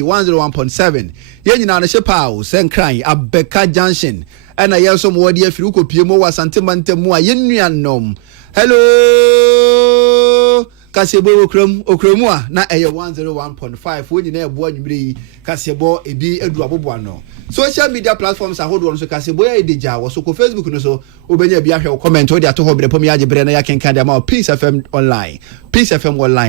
101.7 yenyina na shepa senkran Abeka Junction and yeso mo wodi afiri ukopie mo wasantema mu a yenuanom hello kasebo okramu a na eye 101.5 woni na ebo anwumre kasebo ebi edu abobo ano social media platforms ahodo so kasebo ya edija wo so ko Facebook no so obenya bi ahwe comment odi ato ho brepom ya gebre na ya kenkan dia ma Peace FM online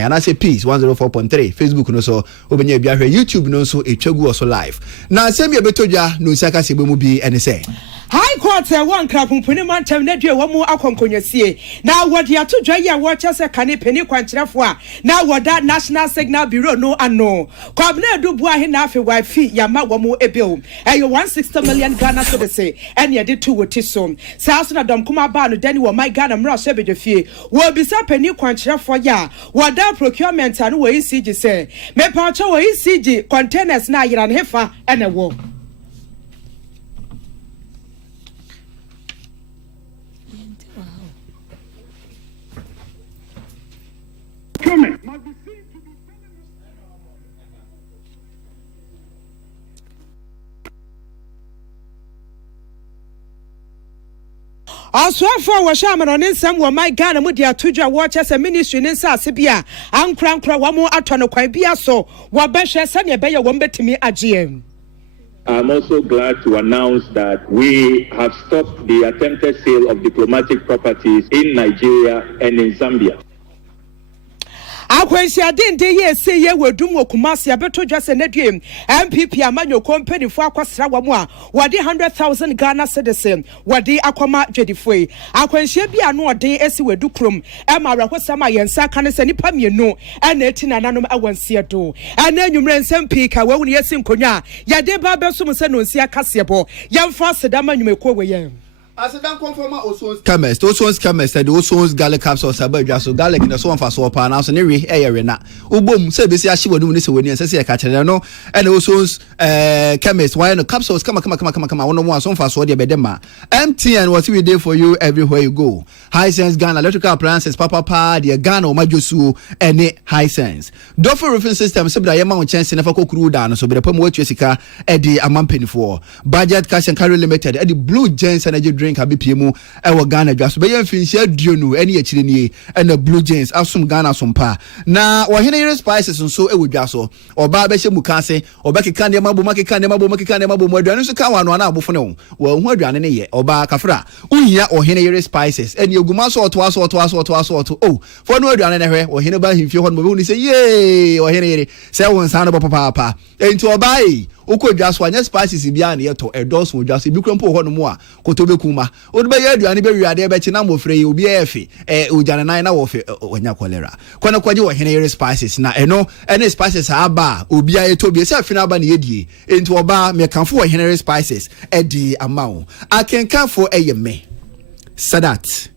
and I say Peace 104.3 Facebook no so obenya bi ahwe YouTube no so etwagu so live na semi ebetodwa no saka kasebo mu bi ene say High Court one krapumpuni mantem na dwe wamu akonkonyasie na wodi atodwa ya wo chese kane peni kwankyerefo a na woda National Signal Bureau no ano kwabna edubu ahe na afi wifi ya ma wamu ebeo eyo 160 million Ghana cedis ene ye de to wotiso saaso na dom kuma ba no dani wo my Ghana mra so bedwefie wo bisa peni kwankyerefo ya woda procurement anu wo ECG se me pa cho wo ECG containers na yira ne hefa ene wo Aswafo wa shama no nsam wo my Ghana mu dia todwa wo chese ministry ne nsa asebia ankra wa mu atone kwan bia so wo behwe se ne beye wo mbetimi agye. I'm also glad to announce that we have stopped the attempted sale of diplomatic properties in Nigeria and in Zambia. Akwensia dinde ye se ye wedum okumasi abetodwa se nedwem MPP amanyo company fo akwasra wamu a wade 100,000 Ghana cedis wade akoma dwedifoi akwensia bia no ode esi wedukrom e ma awrakosama yensa kan se nipa mienu ena eti nananom awansie do ena nwumre nsem pika wawu ne yesi nkonya yade ba besum se no nsia kasebo yemfa sedama nwumeko we As a dan conformer Oson's chemist, the Oson's garlic capsules are by just so garlic in the so for so pan house and every area. Ubum said this year she would do this when you say a catcher, no, and Oson's chemist, why the capsules come on one so fast, what you bedema. MTN what we do for you everywhere you go. High sense gun, electrical appliances, papa, the gun or majusu, any high sense. Doffer roofing system, so that amount chance never cook crew down, so be the promo Jessica, Eddie, a month penny for budget cash and carry limited, Eddie Blue James energy drink abipmu ewo Ghana dwaso be yemfin hia duonu ene akire nie ene Blue James asum Ghana sompa na ohene yere spices nso ewo dwaso oba be hye mukase obekeka ne mabo makeka ne mabo mo aduane nso ka wano na abofo ne wo hu aduane ne ye oba kafra uhia ohene yere spices ene eguma so oto oh for no aduane ne hwe ohene ba himfie ho no be hu se ye ohene yere se won san no papa enti oba yi ukodwaso anya spices bia na yeto edos wo dwaso bi krompo ho no mu a kotobekuma odbe ye aduane be wiade be china mofre ye obi efe ojane nan na wo fe onya cholera kwana kwaje wo hene yere spices na eno ene spices aba obi ayeto bi se afina aba na yedie enti oba me kanfo wo hene yere spices edi amawo akenkanfo eyeme Sadat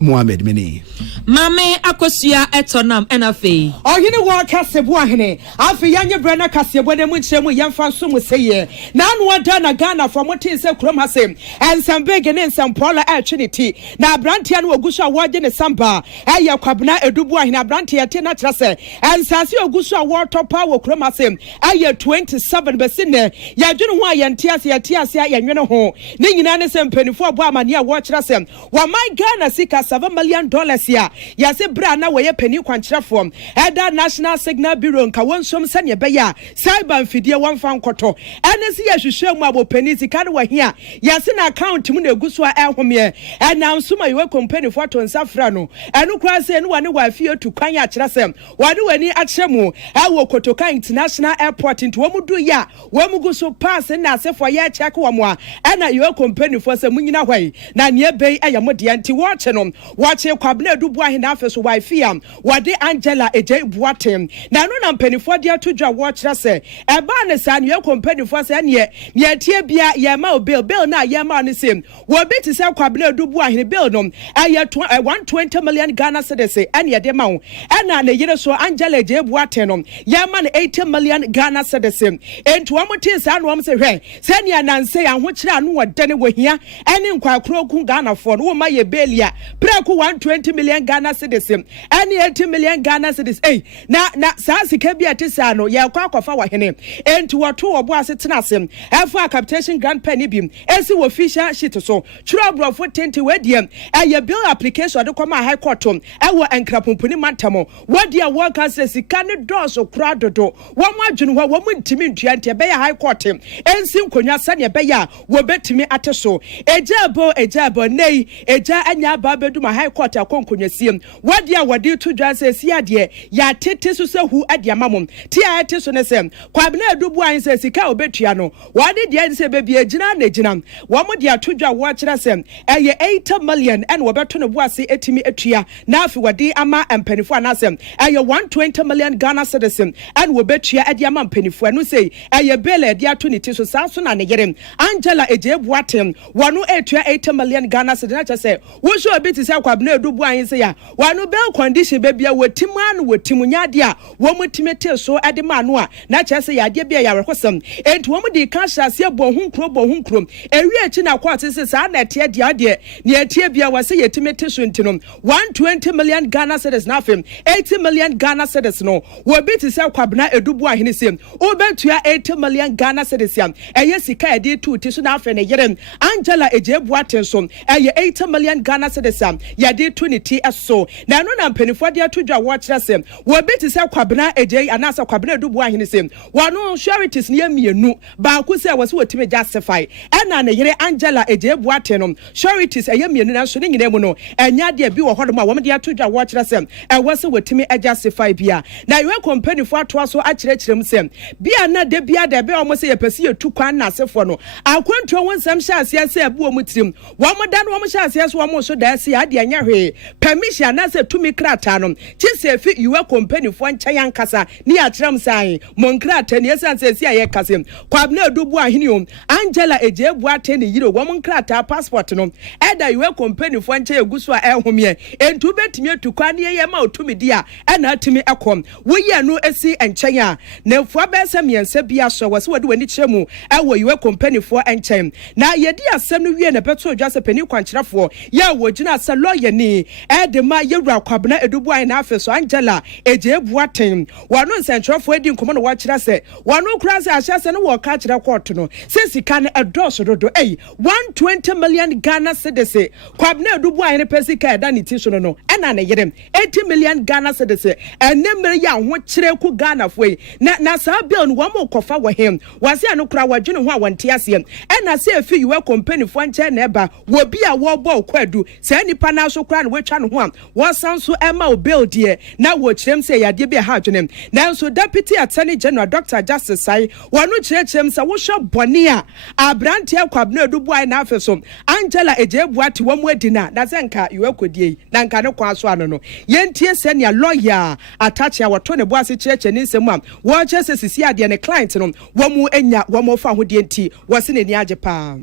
Mohammed Mene Mame akosua etonam enafe ohine wo kasebo ahene afi yanye brana kasebo ne mu nkyeremu yemfa so mu seye na anu ada na Ghana from motin se krom hasem ensambege ne ensampola trinity na abrantia no ogusu awoje ne samba eye kwabna edubu ahene abrantia te na kyerese ensase ogusu awo topa wo krom hasem eye 27 besine yadwene ho ayentiase yetiase ayenwene ho ne nyina ne sempanifo abo amane a wo kyerese wa my Ghana sika $7 million ya yase bra na we penny kwankyerefo eda National Signal Bureau nka wonsom sane beya cyber mfidie wonfa nkoto ene si yehwehwe mu abo penny sika ne wahia yase na account mu na eguso a ehome ena nsoma yewe company photo nsafra no enu kra se enu wane wa fie tu kwan ya kyerese wane wani akyeremu ewo Kotoka International Airport nti wo mudu ya wo muguso pass na asefo ye check wo mo a ena yewe company fo se munyina hwai na ne bei eyamode nti wo che no wache kwabna edubu ahina afeso wifi am wade Angela eje buatem na no na mpanifo de atodwa wo kyerese eba ne sa ne kompanifo se ne tie bia ye ma bill na ye ma ne sem wo bi ti se kwabna edubu ahina bill no aye 120 million Ghana cedis ene de ma wo ena ne yire so Angela eje buatem no ye ma ne 80 million Ghana cedis ento wo ti sa no wo se hwe se ne nanse ya ho kyere anu wode ne wo hia ene nkwa kro ku Ghana fo no wo ma ye belia Preku 120 million Ghana cedis. Any 80 million Ghana cedis. Na Sasi Kebi Atisano, ya kwa fa hene. Enti watu obo asetena asem. Efo capitation grant penny bim. Esi official sheet so. Trouble for 20 wediem. Eye bill application de koma high court e wo enkrapompuni mantamo. What dia workers sika ne doors okra dodo. Wo madwunu ho wo ntimi ntua ntia be ya high court. Ensi nkonwa sane be ya wo betimi ateso. Ejabo nei eja anya ba bedu ma high court akonkonwa siem. What dia wodi to dwa se sia de ya tete so se hu ade amamom. Ti a ate so ne sem. Kwabena edubu an se sika obetua no. Wade de se be bia gina na gina. Wo mo de atodwa wo akira sem. Eye 80 million and wo beto no boase etimi atua. Na afi wade ama empanifo anasem. Eye 120 million Ghana cedis and wo betua ade ama empanifo no sei. Eye bele de ato ni ti so sanso na ne yerem. Angela Ejebuatem wonu etua 80 million Ghana cedis na cha se. Wo so obi ti se kwabena edubu an se ya. Wonu bel condition be bia wotimu anu wotimu nyade a wo mutime te so ade ma no a na cha se ya de bia ya rekosam. Enti wo mu di ka hyase bo hunkro ewi echi na kwa se sa na tie dia de ne etie bia wase yetime te so ntino 120 million Ghana cedis na fem 80 million Ghana cedis no wo bi ti se kwabena edubu ahene sem wo betua 80 million Ghana cedis yam eye sika e de tu ti so na afa ne yerem Angela Ejebuaten so eye 80 million Ghana cedis yam ya de tu ni ti eso na no na mpanifo de atodwa wo kira sem wo bi ti se kwabena eje anasa kwabena edubu ahene sem wano sureties ne mienu ba ku se wase wotime justify ena ne yere Angela Ejebuaten no sureties eye mienu na so ne nyina mu no enya de bi wo hodom a wo de atodwa wo kira sem e wase wotime justify bia na yewe company fo ato so akirekirem sem bia na de bia de be o mo se ye pese ye tu kwan na asefo no akwantuo won sam sha asia se abu o mutirim wo mo da no wo mo sha asia so wo mo so da se ade anya hwe permission na se tumi krata no chi se fi yewe company fo ncha yankasa ni akirem sai mon krata ne esan se sia ye kasem kwabna edubu ahini o Angela Ejebuaten ne yire wo mo krata passport no eda yewe company fo ncha eguso a ehomie entu betimi atukwa ne ye ma otumi dia ena atimi ekom wo ye no esi enchen a na fo abese miense bia so wase wode wani kyeremu ewo yewe company fo enchen na yedi asem no wie na beto odwase pani kwankyerafo ya wo gina sa lawyer ni edema yewura kwabena edubu an na afeso Angela Ejebuaten wano nsentrofo edi nkomo no wa kyera se wano kura se ahyase no wo ka kyera court no se sika ne edoso dodo 120 million Ghana cedis kwabena edubu an ne pesika eda ni ti so no ena ne yerem 80 million Ghana cedis enemre ya ho kyere ku Ghana fo na sa bill no wo mo kofa wo hem wase ano kura wadwene ho a wonte ase ena se afi yewe company fo nche na eba wo bi a wo bo kwadu se nipa na so kura no wetwa no ho a wo sanso ema o bill de na wo kyerem se yade bi ha adwene na so deputy attorney general Dr. Justice Sai wonu kyerem se wo hwe bone a abrante akwabna edubu ai na afeso Angela Ejebuaten wo mu adina na se nka yewe kodie na nka ne kwa so ano no yentie se ne lawyer attach a wato ne boase kyerɛkyɛ ne nsɛm a wɔkyɛ sɛ sisi ade ne client no wo mu enya wo mu fa hodie nti wɔse ne ni agye pa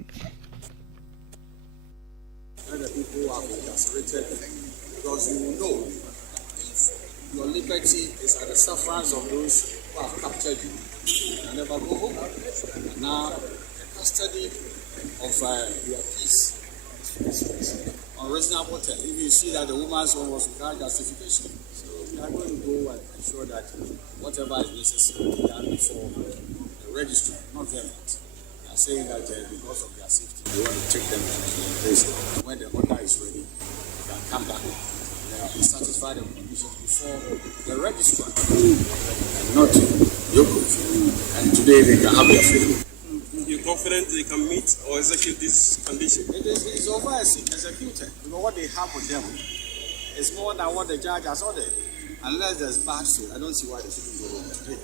because you know if your liberty is at the sufferance of those who have captured you, you can never go home. Now, the custody of your peace is unreasonable. If you see that the woman's one was without justification, so we are going to go and ensure that whatever is necessary is done before the registry, not government. They are saying that because of their safety, they want to take them to the place. When the order is ready, they can come back. They satisfy the conditions before the registrar and not Yoko. And today they can have their freedom. You're confident they can meet or execute this condition? It's over executed. Because what they have with them is more than what the judge has ordered. Unless there's bad faith, I don't see why they shouldn't go home today.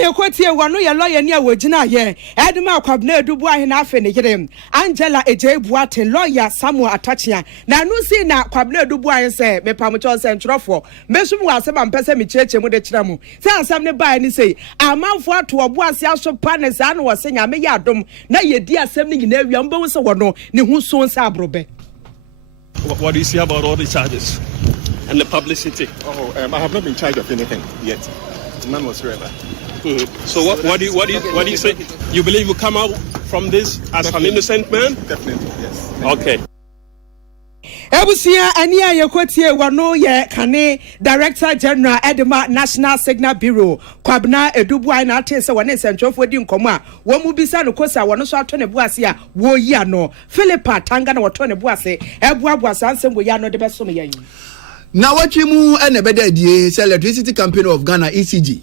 ye kwatie wano ye lawyer ni awogina ye edema kwabna edubu ahe na afe ne yerem Angela Ejebuaten lawyer Samuel Atachia na no si na kwabna edubu ahe se me pamocho se ntrofo mesum wase ba mpese me cheche mu de kira mu se ansam ne ba ni sei amanfo ato obo ase aso pa ne sa no wase nyame ya adom na ye di asem ni nyina awia mbo se wono ne hu so nsa abrobe. What do you say about all the charges and the publicity? I have not been charged of anything yet. None whatsoever. So what do you say? You believe you come out from this as an innocent man? Definitely, yes. Okay. Ebusia ania yekotie wano ye kane Director General Edema National Signal Bureau Kwabna Edubuai na ate se wane sentrofo di nkomo a wo mu bisa no kosa wono so ato ne buase a wo yi ano Philippa Tanga na woto ne buase ebuabua sansem wo yi ano de beso me yan na watwi mu ene beda die Electricity Company of Ghana ECG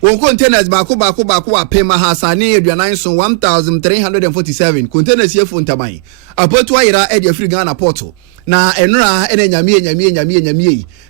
one containers bako apema hasane aduanan so 1347 containers here for ntaman apotu ayira e de free Ghana porto na enura ene nyamie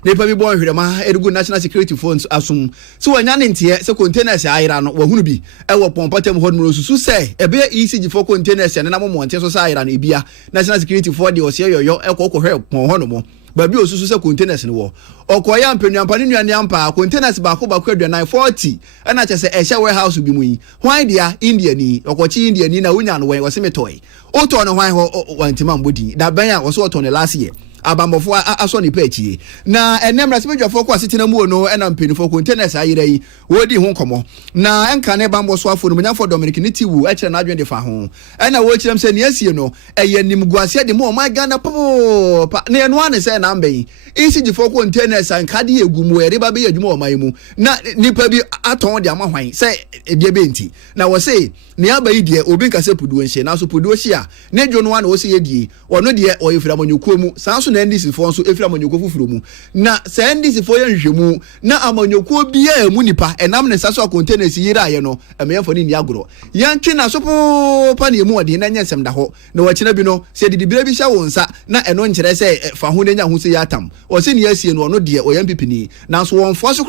ne pa bi bon hwerema edugu national security funds asum so wanya ne ntie se containers ayira no wahunu bi e wo pompatem ho no susu se ebe ECG for containers ne na mo monte so sa ayira no ebia national security for de ose yoyo e ko hwe pon ho no mo babi osusu se containers ne wo okoya mpenu nuane ampa containers bako aduanan 40 na chese ehye warehouse bi mu yi hwan dia India ni okochi India ni na unya no we wosemetoy oto no hwan ho wantima mbodi da ban a wo so oto ne last year abamofo aso ni pechi na enemra sebedwafo kwa sitina mu no na mpenifo containers ayira yi wodi ho komo na enka ne bambo so afo no munyafo Dominic Nitiwu ekire na adwen de fa ho na wo kirem se ne asie no eye nimguase de mo my Ghana pa na eno ane se na mben ECG for containers an kade egumu ere ba be adwuma o man mu na nipa bi aton de amahwan se ebie benti na wo se ne abayi de obi nka se puduo nhye na so puduo hye a ne dwo no ane wo se yedie ono de oyefira manyukuo mu sanso na ndisi fo nso efira manyukuo fufuro mu na se ndisi fo ye nhwemu na amanyukuo bia mu nipa enam ne saso containers yira ye no emeyefo ni agoro yantwe na so pa ne mu ode na nyesem da ho na wakina bi no se didibira bi hya wonsa na eno nkyere se fa ho nya ho se yatam o se ne asie no ono de oyam pipini na so won fo so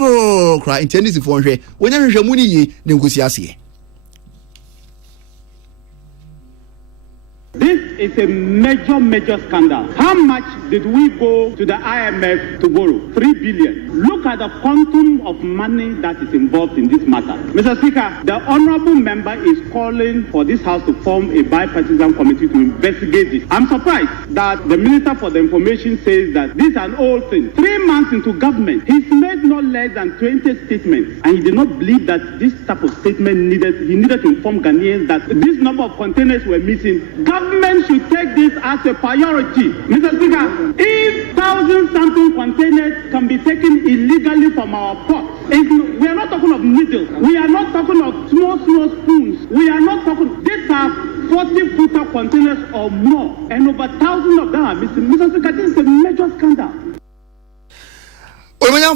kra intendisi fo nhwe wonya nhwemu ni yi ne nkosi asie. This is a major scandal. How much did we go to the IMF to borrow? 3 billion. Look at the quantum of money that is involved in this matter. Mr. Speaker, the honorable member is calling for this House to form a bipartisan committee to investigate this. I'm surprised that the Minister for the Information says that this is an old thing. 3 months into government, he's made no less than 20 statements, and he did not believe that this type of statement he needed to inform Ghanaians that this number of containers were missing. Government should take this as a priority. Mr. Speaker, if 1,000-something containers can be taken illegally from our ports, we are not talking of needles. We are not talking of small spoons. We are not talking. These are 40-footer containers or more, and over 1,000 of them are missing. Mr. Speaker, this is a major scandal.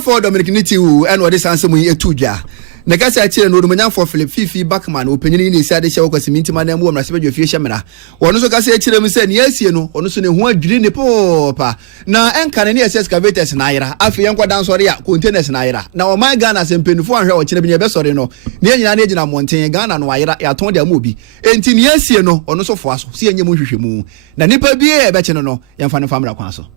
For Dominic Nitiwu and what is answer me a tuja. Nakasa chile no Romanian for Philip Fifi Backman, opinion in Sadia Shawkas Mintiman and woman, Rasper Fishamana. One also Cassia Chile said, yes, you know, on Sunday, one dream popa. Now, and Canadian excavators Naira, Afianqua dance or containers Naira. Now, my Ghana and Penny for her, Chile best or no, near Yanajina Montaigne, Ghana and Waira, I told their movie. And in yes, you know, on also for us, seeing you mushimu. Nanipa be a better no, young fan of family council.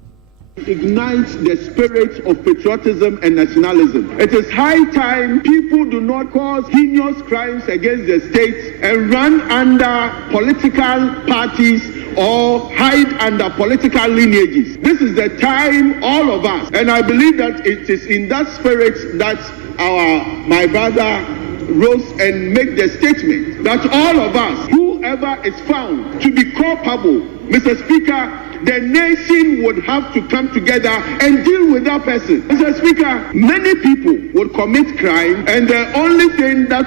Ignites the spirit of patriotism and nationalism. It is high time people do not cause heinous crimes against the state and run under political parties or hide under political lineages. This is the time, all of us, and I believe that it is in that spirit that my brother rose and make the statement that all of us, whoever is found to be culpable, Mr. Speaker, the nation would have to come together and deal with that person. Mr. Speaker, many people would commit crime, and the only thing that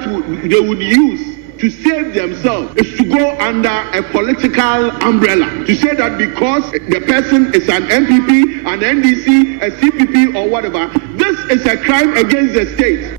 they would use to save themselves is to go under a political umbrella. To say that because the person is an MPP, an NDC, a CPP, or whatever, this is a crime against the state.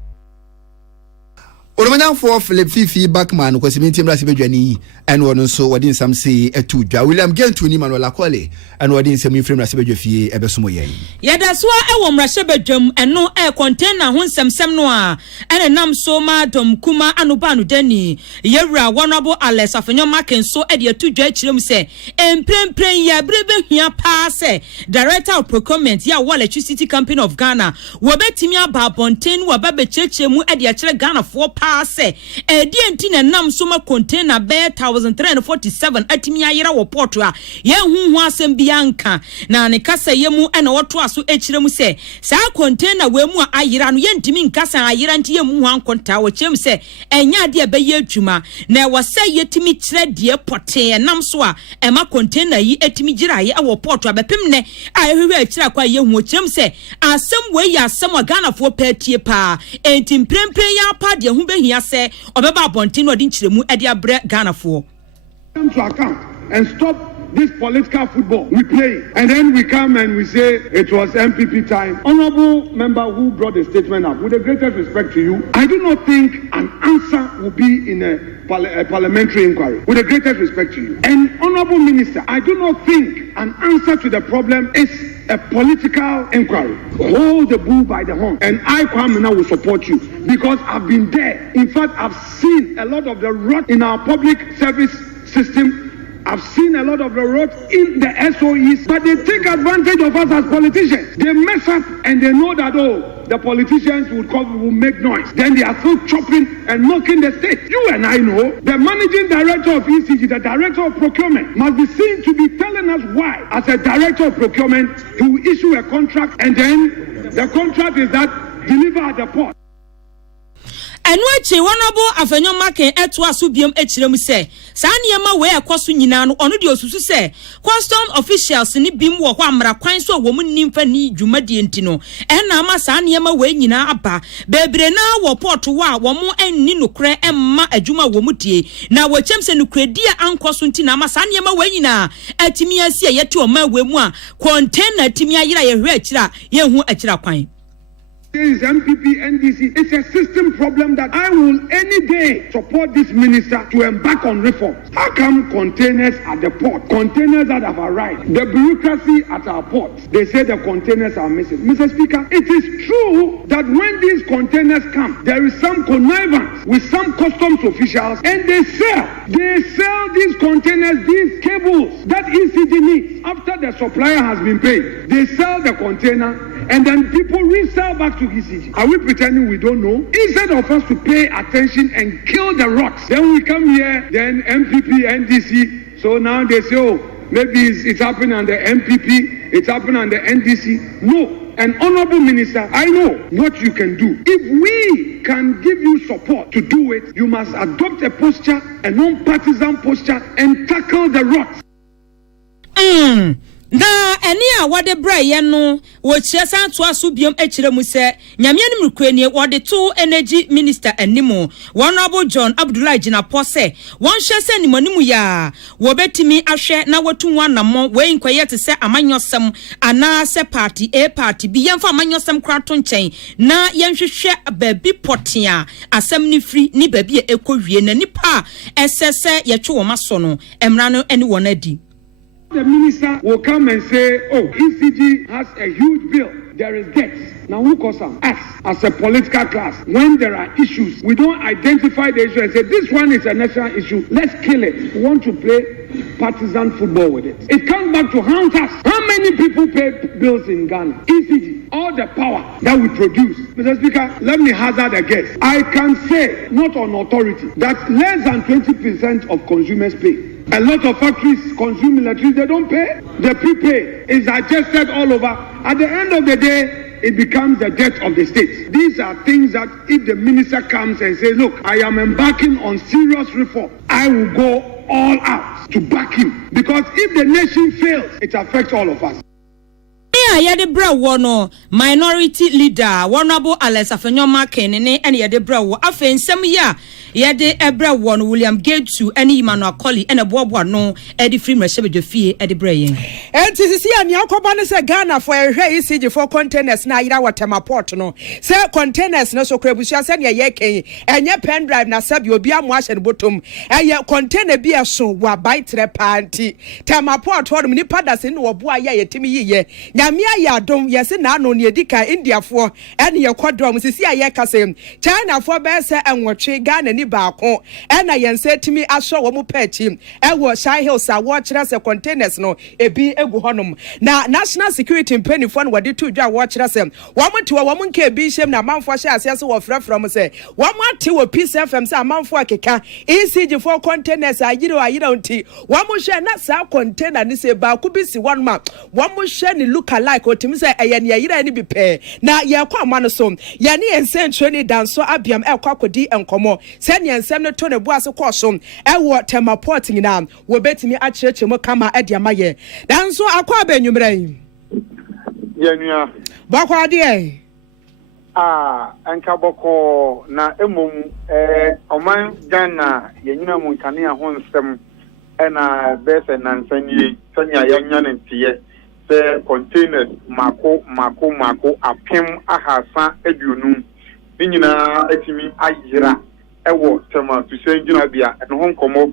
Romanian for Philip Fifi Backman, because he means him as a and one so what in some say a two. William Gent to Niman or Quale, and what in some frame as a fee ever so moye. Yeah, that's why I want Rashabajum and no air container when some noir and a nam soma dom kuma anubanu deni. Yera honorable Alice of your mark and so at your two judge say, and plain ya brebe here pass director of procurement ya Electricity Company of Ghana. Wabetimia Babontin, Wababe Church mu at your Ghana 4 pa. pa se edi enti na nam so ma container be 1347 atimi ayera wo port a ye hu asem bi anka na ne kasa ye mu na woto aso echire mu se sa container we mu ayera no ye ntimi nkasa ayera nti ye mu ankonta wo chem se enya de be ye adwuma na wo se yetimi kire de pote nam so a ema container yi etimi giraye wo port a bepem ne ahwehwe akira kwa ye hu chem se asem we ya asem Ghana fo patie pa enti mprempren ya pa de hu behia se obeba abontin no de nkiremu e de abre Ghana fo come to account and stop this political football we play, and then we come and we say it was MPP time. Honorable member who brought the statement up, with the greatest respect to you, I do not think an answer will be in a parliamentary inquiry. With the greatest respect to you, and honorable minister, I do not think an answer to the problem is a political inquiry. Hold the bull by the horn, and I, Kwame, will support you because I've been there. In fact, I've seen a lot of the rot in our public service system. I've seen a lot of the rot in the SOEs, but they take advantage of us as politicians. They mess up and they know that, the politicians will make noise. Then they are still chopping and knocking the state. You and I know the managing director of ECG, the director of procurement, must be seen to be telling us why, as a director of procurement, he will issue a contract and then the contract is that deliver at the port. enu achi honorable afenyo maken eto aso biem echirem se sa niema we ekoso nyina no ono de osusu se custom officials ni bim wo kwa amra kwan so wo mu nimfa ni dwumadi enti no ena ma sa niema we nyina aba bebre na wo port wa wo mu enni nokre emma adwuma wo mu tie na wo chem se nokre dia ankoso nti na ma sa niema we nyina atimi asi yete o ma we mu a container atimi ayira ye hwe akira ye hu akira kwan. This MPP NDC, it's a system problem that I will any day support this minister to embark on reforms. How come containers at the port, containers that have arrived, the bureaucracy at our ports, they say the containers are missing. Mr. Speaker, it is true that when these containers come, there is some connivance with some customs officials and they sell these containers, these cables that ECD needs after the supplier has been paid. They sell the container and then people resell back to ECG. Are we pretending we don't know? Instead of us to pay attention and kill the rots, then we come here, then MPP, NDC. So now they say, maybe it's happening on the MPP, it's happening on the NDC. No. And honorable minister, I know what you can do. If we can give you support to do it, you must adopt a posture, a non-partisan posture, and tackle the rots. Na eni a wode braye no wo chiesa to aso biom echire mu se nyame anim rekwani wode to energy minister animo honorable John Abdullah Jinapɔ se won hwe se nimanimu ya wo betimi ahwe na watu wanamo we nkoye te se amanyosem ana se party a party bi yemfa amanyosem krato nchen na yenhwehwe baabi potia asem ni free ni baabi e ekowie na nipa esese ye twe wo maso no emra no eni wonadi. The minister will come and say, ECG has a huge bill. There is debt. Now who calls them? Us, as a political class. When there are issues, we don't identify the issue and say, this one is a national issue. Let's kill it. We want to play partisan football with it. It comes back to haunt us. How many people pay bills in Ghana? ECG, all the power that we produce. Mr. Speaker, let me hazard a guess. I can say, not on authority, that less than 20% of consumers pay. A lot of factories consume electricity, they don't pay. The prepay is adjusted all over. At the end of the day, it becomes the debt of the state. These are things that if the minister comes and says, look, I am embarking on serious reform, I will go all out to back him. Because if the nation fails, it affects all of us. Yede bra wo no minority leader honorable Alex Afenyo Maken ne ene yede bra wo afensem ya yede ebra wo no William Gatesu ene Emmanuel Colley ene boabo no edi free mreshebe fie edi bra yen enti sisi ani akoba ne se Ghana for ehwe ECG for containers na yira watema port no se containers no so krabusia se ne ye ken enye pen drive na sabi obi amu ahye ne botom eye container bi eso wa bai tre panti tema port ho ni pada se ne wo bo aye yetimi yiye nyame nyame ayadom yesi na no ne edika India for ene ye kwadom sisi aye kase China for be se enwotwe Ghana ni baako ena yense timi aso wo mu pechi ewo Shy Hills a wo kire se containers no ebi egu honom na national security mpanifo no wode to dwa wo kire se wo mte wo nka ebi hyem na manfo hye ase so wo frɛfrɛ mu se wo mate wo Peace FM se amanfo akeka ECG for containers ayira nti wo mo hye na sa container ni se baako bi si one ma wo mo hye ni look alike otimi se eye ne ayira ni bi pe na ye kwa ma no so ye ne ensentre ni danso abiam ekwa kodi enkomo se ne ensem ne to ne bo ase kɔ so ewo tema port nyina wo betimi akyerɛkyerɛ mu kama ade amaye danso akwa abanyumra yi ye nua bakwa de anka boko na emom oman Ghana ye nyina mu nkane ho nsem na bese nansanie sanya yanya ntiye se containers mako apem ahasa aduonum nyina atimi ayira ewo tema to senjina bia no ho nkomo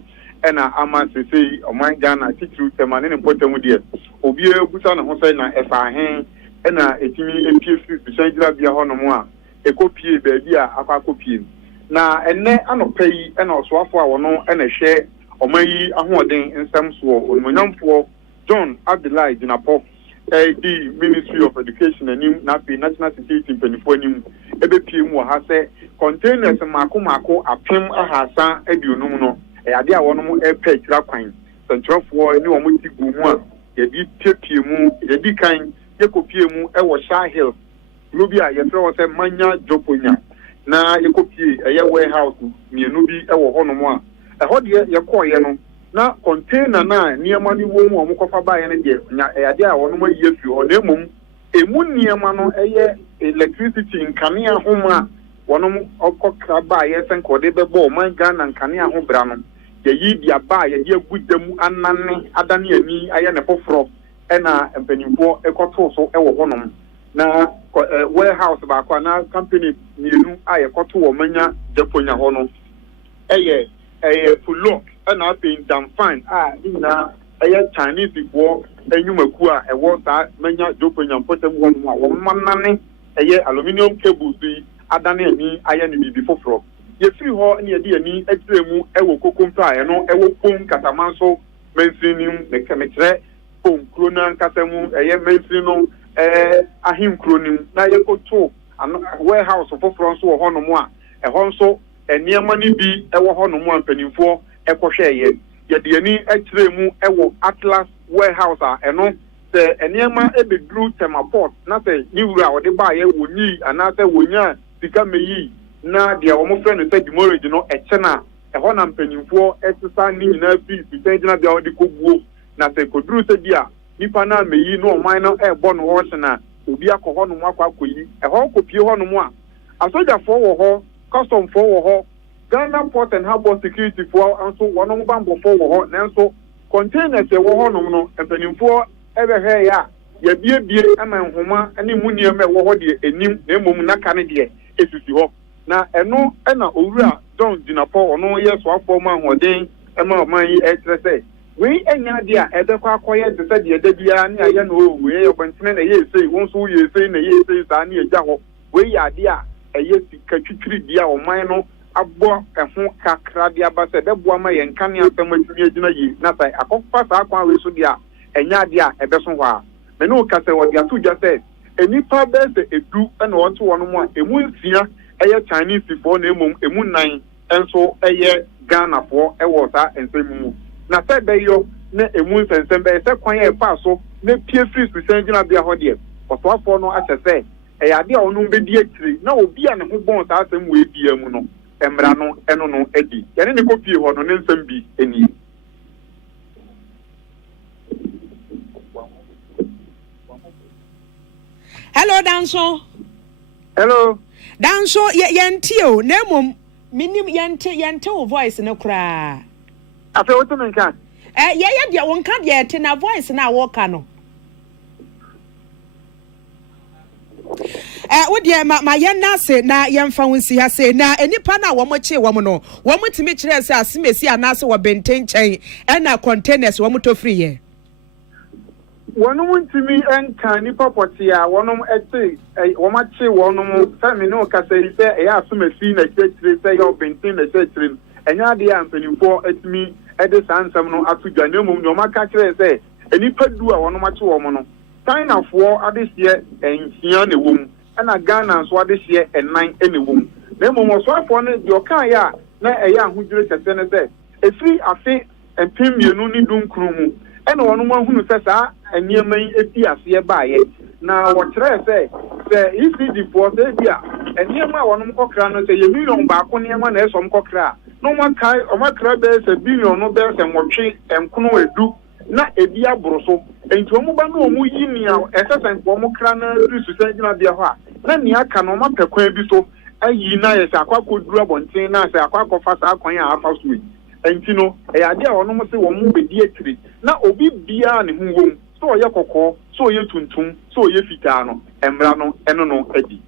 na ama sesei oman Ghana titru tema ne mpotamu de obi ebusa na ho sai na efa hen na etimi empiefi to senjina bia ho no mo a ekopie baabi a akakopie na enne anopai na osoafo a wono na hwe omayi ahoden nsam so onmonyamfo John Abdullahi Dinapo the Ministry of Education and National Security Penifonium ebepie mu ha se containers mako apem ahasa aduonum no ade a wono mo epe kira kwan sentrafo ni wo mo ti gu mu a ye di tepie mu ye di kan ye kopie mu e wo Shy Hills lobi a ye fere wo se manya joponya na ye kopie eye warehouse mienu bi e wo hono mo a ho de ye koye no na container na niema ni wo mu omokofa ba ye ne de nya ade a wono ma ye fi ho na emum emu niema no eye electricity nkane ahoma wono okokra ba ye senkode bebo man Ghana nkane aho bra no ye yi dia ba ye de agudam anane adane ani aye ne foforo na empanimfo ekoto so ewo honom na warehouse ba kwa na company mienu aye koto wo manya deponya ho no eye full na pay down fine na Chinese bo enyumaku a ewo sa manya deponya potem ho no a wo manane aluminium cables bi adane ani aye ne bibi foforo ye free ho na ye de ani atiremu ewo kokompa aye no ewo pom katamanso mensinim ne kemetre pom krona kasamu mensin no ahim kronim na ye koto warehouse foforo so ho no mo a ho nso eniema ni bi ewo ho no mo ampanimfo ekohweye ye de ani atiremu ewo Atlas warehouse a eno se eniema ebedru temaport na se niwura ode ba ye woni anase wonya sika meyi na de wo mo friend se demorage no echena eho na mpanimfo etisa ni nyina fi sitagina bia ode koguo na se kodru se dia nipa na meyi no oman no ebo no ho na obi akọ no mo akwakoyi eho kopie ho no mo a asoja fo wo ho custom fo wo ho Ghana Port and Harbour Security for and so one of them before wo ho nanso containers e wo ho no no empanimfo ebehwe ya ye bie ama nhoma ani muniem e wo ho de enim na emom na ka ne de esisi ho na eno na owura John Dinapo ono ye so afọ ma hoden ema oman yi etrese we enya de a edekwa akoye de se de bia na ye no we ye obantene na ye sei won so ye sei na ye sei sa na eja ho we ya de a eye sika twitwiri dia oman no abo ehun kakra dia ba se bebo ma ye nkane asem atumi agina yi na sai akokpa sa akwa we so dia enya de a ebeso ho a me no ka se wo dia to dwa se enipa be se edu na wonto wono mu a emu nsia eye Chinese fo na emom emu nan enso eye Ghana fo ewo sa ensemu na se be yo na emu nsensem be se kwan e pa so na pie free su senjina bia ho de otoafo no akyese eye ade a onu be di akiri na obi a ne ho bon sa asem we bia mu no emra no eno no edi yene ne kopie ho no ne nsem bi eni. Hello Danso. Hello Danso yente o na mom minim yente o voice no kra afa woto nka ye de won ka de yete na voice na wo ka no wo de ma ye na se na ye mfa wonsi ha se na enipa na wo mo che wo mo no wo mo timi kire se asemesi anase wo benten chen e na containers wo mo to free ye one want to me and tiny property, one of one much one of family no say, I assume a scene a church, say, you've been seen a church, and you're the answer for at me at the sun, some no up to Janum, no matter say, and if I do a one much woman. Sign of war this year and here the womb, and a gun and swat this year and 9 any womb. Then was swap on it, your kaya, na a young who did a senator. A free affair and pim you no need doom crew. And one who says, and near me a tear see by it. Now, what should I say? Say, if it before the year, and near my one cockran say, you million back on your man as some cockra. No one kind of my crab bears a billion no bears and what she and kuno do. Na ebia broso enti omo ba no omo yini a exercise omo kra na risu sengina bia ho a na nia ka no ma pekwan bi so ayi na ye sa akwa kodura bonten na sa akwa kofa sa akwan a afa so enti no e ade a ono mo se wo mo bedi atiri na obi bia ne hu wom so ye kokko so ye tuntum so ye fitaa no emra no eno no adi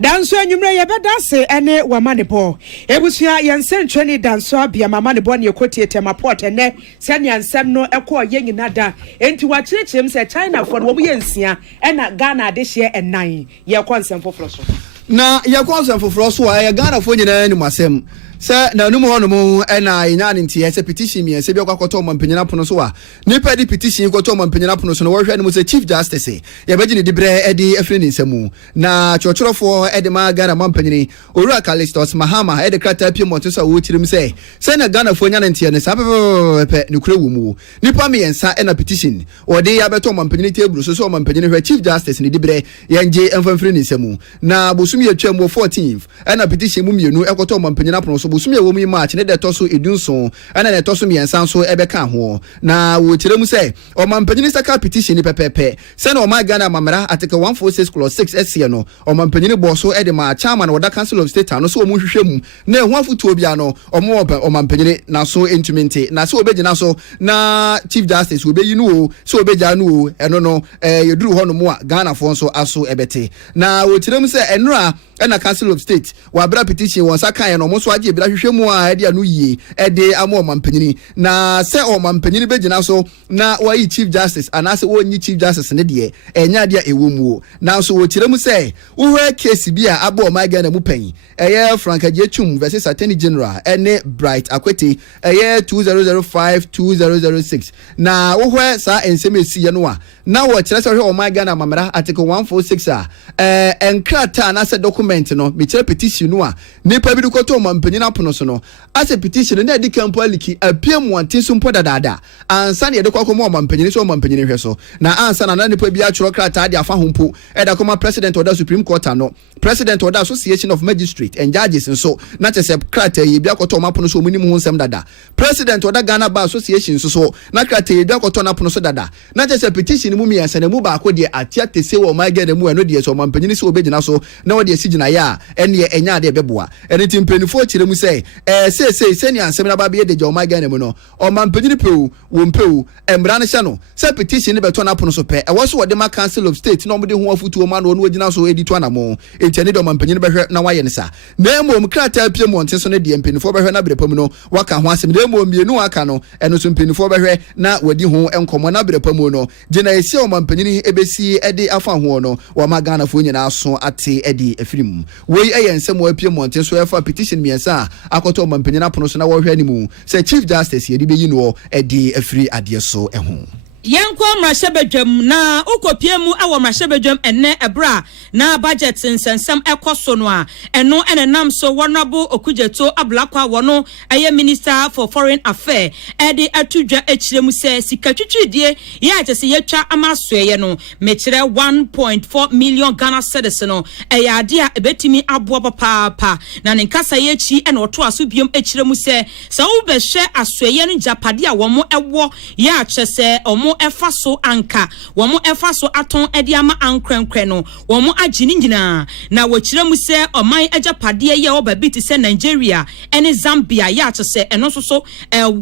Danso anwumre ye beda se ene wamane po ebusua yensentre ni danso abia mama ne bo ne ekotie tema port ene se ne ansem no ekọ ye nyina da enti wa kirechirem se China for wo ye nsia ena Ghana de hye enan ye konsem foforo so na ye konsem foforo so a ye Ghana fo nyina ni masem se na numu hono mu ena nya ne ntie se petition mi se bi akwakoto mampanyina pono so a nipa di petition kwato mampanyina pono so no wo hwe ne mu se chief justice ye beji ne dibre edi afri ni nsemu na chochorofo edi ma Ghana mampanyini Owura Kalistos Mahama edi krata pie monto so wo chirim se na Ghana fo nya ne ntie ne sa pepe ne kura wo mu nipa mi yensa ena petition odi ya beto mampanyini table so mampanyini hwe chief justice ne dibre ye nje emfamfri ni nsemu na bosumi atwa mu 14th ena petition mu mienu ekwato mampanyina pono so busumi ewo mu march ne de toso edunso ana ne toso miensan so ebeka ho na wo tiremu se o mampanyini saka petition ni pepepe se na o ma Ghana mamara article 146/6 SC no o mampanyini boso e de ma chairman of the council of state no so o mu hwehwɛ mu na ehu afutuo bia no o mampanyini na so intimate na so obegina so na chief justice obeyi no so obeja no eno no yeduru ho no mu a Ghana fo so aso ebete na wo tiremu se enura na council of state wa bra petition won saka ye no mo so age bra hwehwɛ mu a ade anu yie ede amo mampanyini na se o mampanyini begina so na wa yi chief justice anase wo nyi chief justice ne de enya de ewo mu na so wo tiremu se wo hwe case bi a abo ma Ghana mu pan eye Frank Ajechum versus Attorney General ene Bright Akwete eye 2005-2006 na wo hwe sa ensemesi ye no a na wo kire se hwe o ma Ghana mamara article 146 a enkrata na se document no me kire petition no a nipa bi dukoto mampanyina pono so no as a petition na edi campo aliki apiemu antin so mpo dada ansa na yedekwa komo mampanyini so mampanyini hwe so na ansa na nipa bi a chiro krata de afa hompo eda koma president of the Supreme Court no president of the Association of Magistrates and Judges so na chese krata yi bi akoto mapono so munim ho nsem dada president of the Ghana Bar Association so na krata yi bi akoto na pono so dada na chese petition mu miyansa na mu ba ko de atia tese wo ma Ghana mu eno de so mampanyini so obegina so na wo de sigina ya ene enya de beboa ene timpenifo chire mu say say ni ansem na ba be de joma Ghana mu no o mampanyini pew wo mpew emra ne hye no say petition ne beto na pono so pe e wo so wo de ma council of state no mo de ho afutuo ma no wogina so editu anamo etiane de mampanyini behwe na waye ne sa na emom krata pie mo nten so ne de mpenifo behwe na brepam no waka ho asem de emom mienu aka no eno so mpenifo behwe na wadi ho enkomo na brepam no gina esi o mampanyini ebesi ede afa ho no wo ma Ghana fo nyina so ate ede afirim wei ensem wo pie mo nten so efa petition miensa akoto mampanyina pono so na wo hwe animu say chief justice yedi beyi no ede afiri ade so eho Yanko mrashebedwam na ukopie mu awo mrashebedwam enne ebra na budget nsensem ekoso no a eno enenam so Honorable Okujeto Ablakwa wono eye Minister for Foreign Affairs ede atudwa echiremu se sikatwitwidie ya atese yetwa amasoye no mekire 1.4 million Ghana cedis no eye ade a ebetimi aboa papa na nenkasa yechi ene oto aso biom echiremu se sa wo behwe asoye no japade a womo ewo ya achese omo efa so anka womo efa so aton ede ama ankrenkre no womo agini nyina na wokire mu se oman ajapade ye oba bi ti se Nigeria ene Zambia ya atse eno so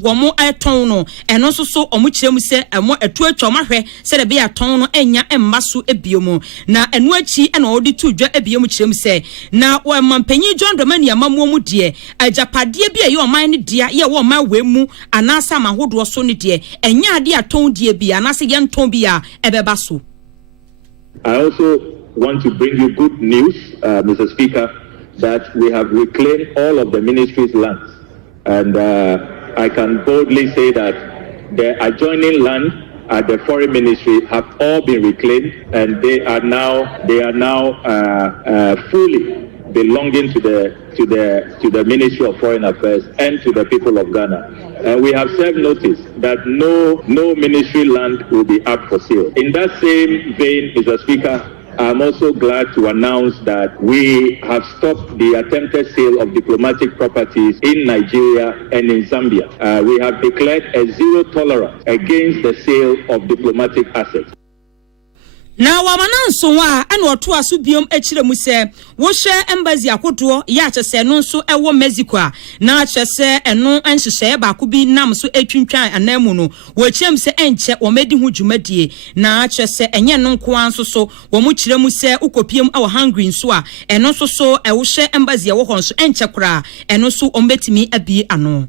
womo eton no eno so omo kire mu se emo etu atwa mahwe se de be aton no enya emma so ebiomu na eno achi ena odi tudwa ebiomu kire mu se na wo mampanyi John Domani amamu mu de ajapade bi ye oman ne dia ye wo man we mu anasa mahodo so ne de enya ade aton die bia na se yenton bia ebeba so. I also want to bring you good news, Mr. Speaker, that we have reclaimed all of the ministry's lands. And I can boldly say that the adjoining land at the foreign ministry have all been reclaimed, and they are now fully belonging to the Ministry of Foreign Affairs and to the people of Ghana. We have served notice that no ministry land will be up for sale. In that same vein, Mr. Speaker, I'm also glad to announce that we have stopped the attempted sale of diplomatic properties in Nigeria and in Zambia. We have declared a zero tolerance against the sale of diplomatic assets. Na wamananso wa ana oto aso biom akire mu se wo hwe embassy akodo ya kyese no nso ewo Mexico a na kyese eno anhyehyɛ ba ko bi nam so atwintwan anamu no wo kyem se enche wo medi hu dwumadie na kyese enye no nko anso so wo mu kyire mu se ukopiem awo hungry nso a eno nso so ewo hwe embassy ewo hon so enche kora eno so ombetimi abie ano.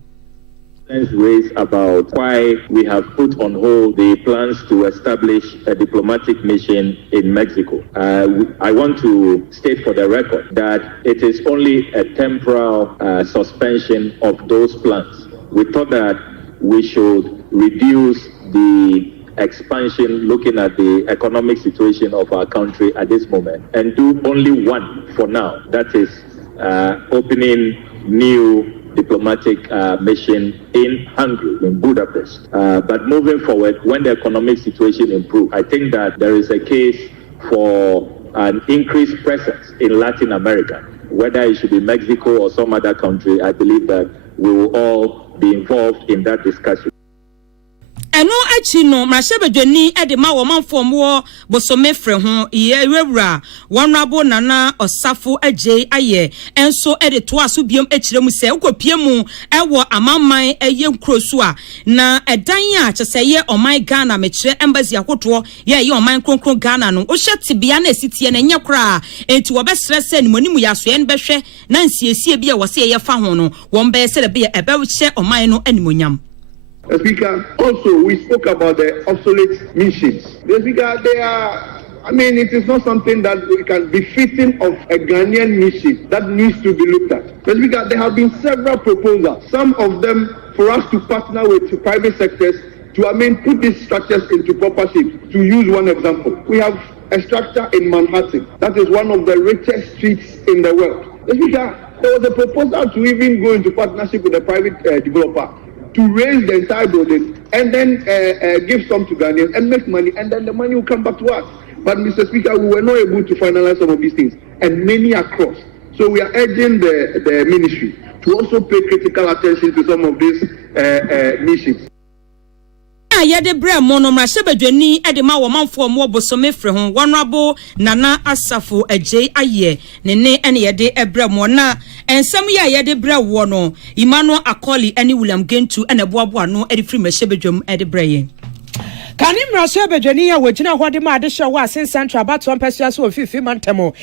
Ways about why we have put on hold the plans to establish a diplomatic mission in Mexico. I want to state for the record that it is only a temporal suspension of those plans. We thought that we should reduce the expansion looking at the economic situation of our country at this moment and do only one for now. That is opening new diplomatic mission in Hungary, in Budapest. But moving forward, when the economic situation improves, I think that there is a case for an increased presence in Latin America. Whether it should be Mexico or some other country, I believe that we will all be involved in that discussion. Eno achi no mrashebedwani ede ma wo manfom wo bosome fre ho ye ewura wonrabo nana osafo agye aye enso ede to aso biom akire mu se ukopie mu ewo amamman eye nkrosu a na edan a kyese ye oman Ghana mekire embassy akoto ye oman kronkron Ghana no o hyete bia na esitie na nye kra enti wo besre se ni monimu yaso en behwe na nsiesie bia wo se ye fa ho no wo mbe se de bia ebe hye oman no animonyam. Speaker, also we spoke about the obsolete missions. Speaker, they are, it is not something that can be fitting of a Ghanaian mission that needs to be looked at. Speaker, there have been several proposals, some of them for us to partner with the private sectors to, put these structures into proper shape. To use one example, we have a structure in Manhattan that is one of the richest streets in the world. Speaker, there was a proposal to even go into partnership with a private developer to raise the entire building and then give some to Ghanaians and make money, and then the money will come back to us. But Mr. Speaker, we were not able to finalize some of these things, and many are crossed. So we are urging the ministry to also pay critical attention to some of these missions. Yede bre mono mrashebedwani ede ma wo manfo mo bosome fre ho wonrabo nana asafo agye aye ne ene yede ebre mo na ensem ya yede bre wo no Emmanuel Akoli ene William Gentu ene boaboa no ede firi mrashebedwam ede bre ye Kanim Rasebedwani ya wajina hwade ma adesha wa sin central baton pesia so fifi mantemo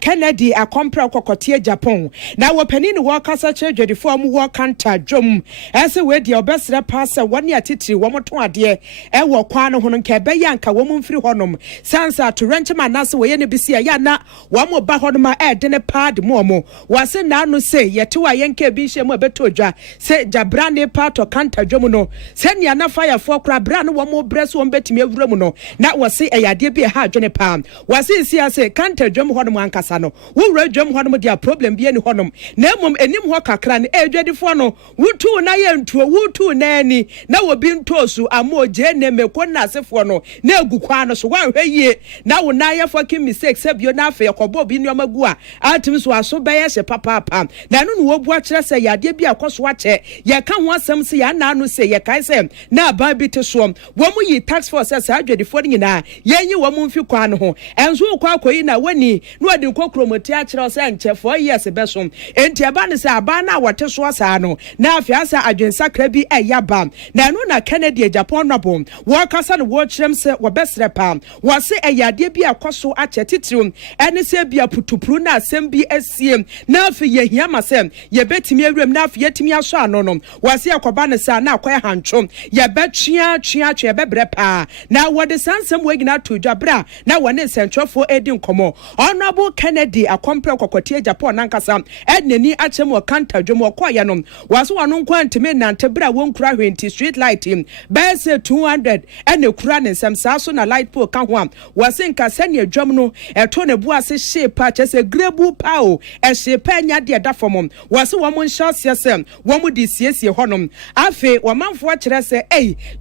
Kennedy akompra kokotie Japan na wopani ni wo kasa chedwedi form wo kanta dwom ese we dia obesre pasa woni atitiri wo moto ade wo kwa no hono nke be yanka wo mfiri honom sansa to renchema nase we ye ne bisia ya na wo mo ba honom de ne pad mo wase na no se yete wa yenka bi hye mo betodwa se jabrane pato kanta dwom no se nia na fire for kra bra no wo mo so betimi awura mu no na wose eyade bi ha adwene pa wase sia se kanta dwom honom ankasa no wo wura dwom honom dia problem bi ani honom na emom enim ho kakra ne edwadifo no wutu na ye ntuo wutu na ani na wo bi ntosu amoje ne meko na asefo no na egukwa no so wanhwe yie na wo na ye fucking mistake sebio na afa yakobo bi nneoma gu a atim so aso beye hye papa na no wo bu a kire se yade bi akoso ache ye ka ho asem se ya na no se ye kai se na aban bi te so wo mu yi tax force as adwedifo nyina yenyi wo mu mfi kwa no ho enso kwa akoyi na wani no ade kokromoti a kire se nche 4 years beso enti aba ne se aba na wote so asa no na afia sa adwensakra bi eyaba na no na Kennedy Japan nabo wo kasa no wo kirem se wo besre pa wo se eyade bi akoso ache titirum ene se bia putupuru na asem bi asiem na afi yehia masem ye betimi awrem na afi yetimi aso ano no wo se akoba ne sa na akoye hantwo ye betwea ye be brepa na wode sansem we gina to dwabra na wone nsentwofo edi nkomo Honorable Kennedy akompre kokotie Japan nankasa edneni achem wo kanta dwom okoya no waso wano nkwantime nante bra wonkura hwenti street light bese 200 ene kura ne nsem saso na light pole ka ho am wasenka sene dwom no eto ne buase shape a chese grebu pao e shape anya de da fom waso wo mon hyase sem wo mo di siesie honom afi wo manfo akire se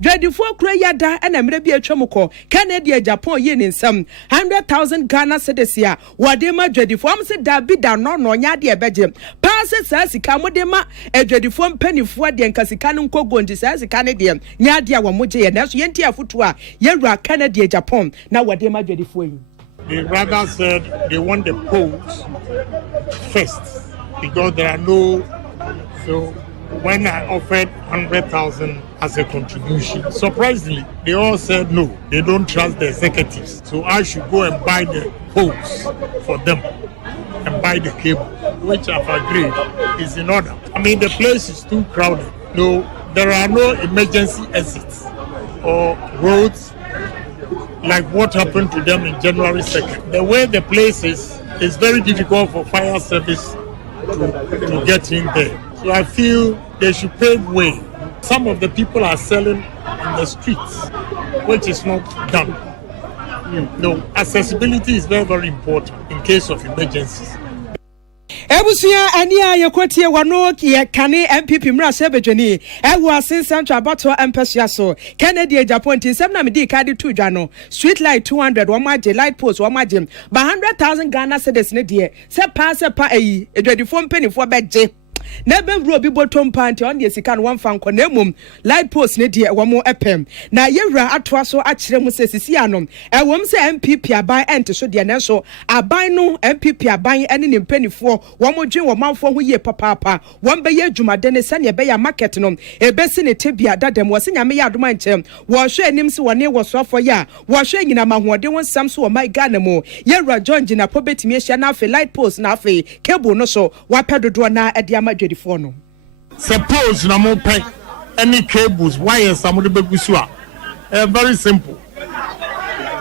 dwadifo kura yada ena mre bi atwam ko Kennedy Japan ye ne nsem 100,000 Ghana cedis ya wade ma dwadifo am se da bi da no no nya de beje pass sa sika mode ma dwadifo mpanifo de nkasika no nkogo ndi sa sika ne de nya de a wo moje ye na so yenti afutu a yewura Kennedy Japan na wade ma dwadifo yi. They rather said they want the polls first because there are no. So when I offered 100,000 as a contribution, surprisingly, they all said no, they don't trust the executives. So I should go and buy the poles for them and buy the cable, which I've agreed is in order. I mean, the place is too crowded. No, there are no emergency exits or roads like what happened to them in January 2nd. The way the place is very difficult for fire service to get in there. So I feel they should pave way. Some of the people are selling in the streets, which is not done. No, accessibility is very, very important in case of emergencies. Ebusia ania yekotie wano ye kane MPP mra sebedwani ewo asen central battle empesua so Kennedy Japan tin sem na me di kadi tu dwano street light 200 wo maje light post wo maje ba 100,000 Ghana cedis ne de se pa eyi edwadifo mpanifo beje na bemru obi bottom panty on the sika no one fan ko na mum light post ne de wo mo epem na yewura atoa so akire mu sesisi anom ewom se MPP aban ente so de na so aban no MPP aban ene ne mpanifo wo mo dwen wo manfo ho ye papa won be ye adwumade ne sane be ya market no ebesi ne tebia dadam wo se nyame ya adoma nchem wo hwe anim se wone wo sofo ya wo hwe nyina mahode won sam so wo my Ghana mo yewura John Gina pobetimi ehia na afi light post na afi cable no so wa pedodo na ade amadwedifo no suppose na mo pay any cables wires amode begusu a very simple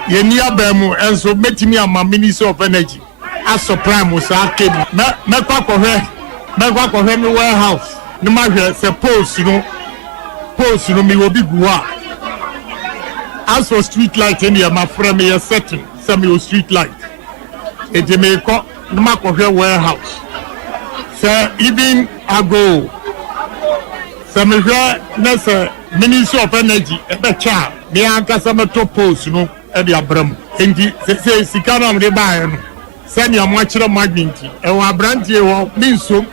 ye ni abamu enso metimi ama ministry of energy as supply mo sa cable me kwa kohwe me warehouse ni ma hwe suppose no me will be gua as for street light in here my friend me setting some street light e me ko ni ma kohwe warehouse so even ago some nessa ministry of energy ebe cha me anka some top post no e de abram enti se sika na me ba no se ne amo akire magneti e wa brantie wo minso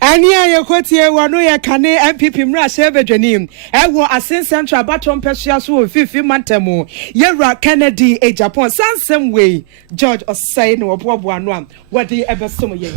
Ania yekotie wano ye kane MPP mra sebedwani ewo asen central baton pesua so fifi mantemu yewura Kennedy Japan sansem way George Osai no obobo anu am wodi ebesom ye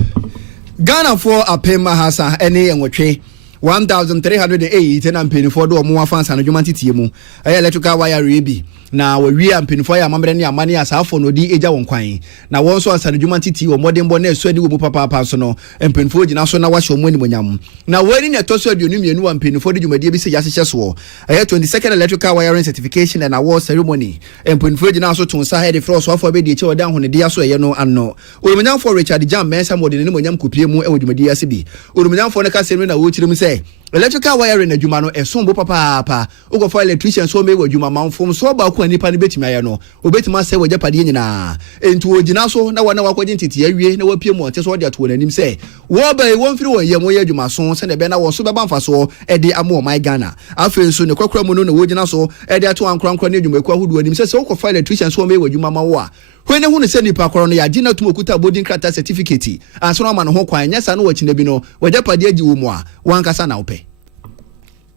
Ghana for apema hasa ene enwotwe 1308 na mpenifo do omo afansa no dwuma titie mu electrical wire rebi na wawie mpenifo ya mamre ne amane asafo no di eja won kwan na won so ansa no dwuma titie wo modembo na eso adi wo mu papa so no mpenifo gina so na wahye omo animonyam na wani ne toso aduonu mienu wa mpenifo de dwumadie bi se yasehye so 22nd electrical wiring certification and award ceremony mpenifo gina so tonsa head frost so afọ be di eche odan hone dia so no anno orumanyam for Richard Jam mensa modene ne monyam kopie mu e dwumadie ase bi orumanyam for ne ka senu na wo chire mu se electrical wiring adwuma no esombo papa ugo for electrician so me adwuma manfom so ba ko anipa ne betimi aye no obetima se wagya pade nyina entu ogina so na wana wakwaje ntiti awie na wapie mu ote so de ato nanim se wo ba won firi won ye mo ye adwuma so se ne be na won so be ba mfa so e de amo my Ghana afen so ne kwakura mu no na wogina so e de ato ankrankra ne adwuma kwa hudu anim se ugo for electrician so me adwuma ma wo a when hu ne se nipa koro no ya gina tumo kuta boarding card certificate anso na ma no ho kwan nyasa no wachina bi no wagya pade agi wo mu a wankasa na ope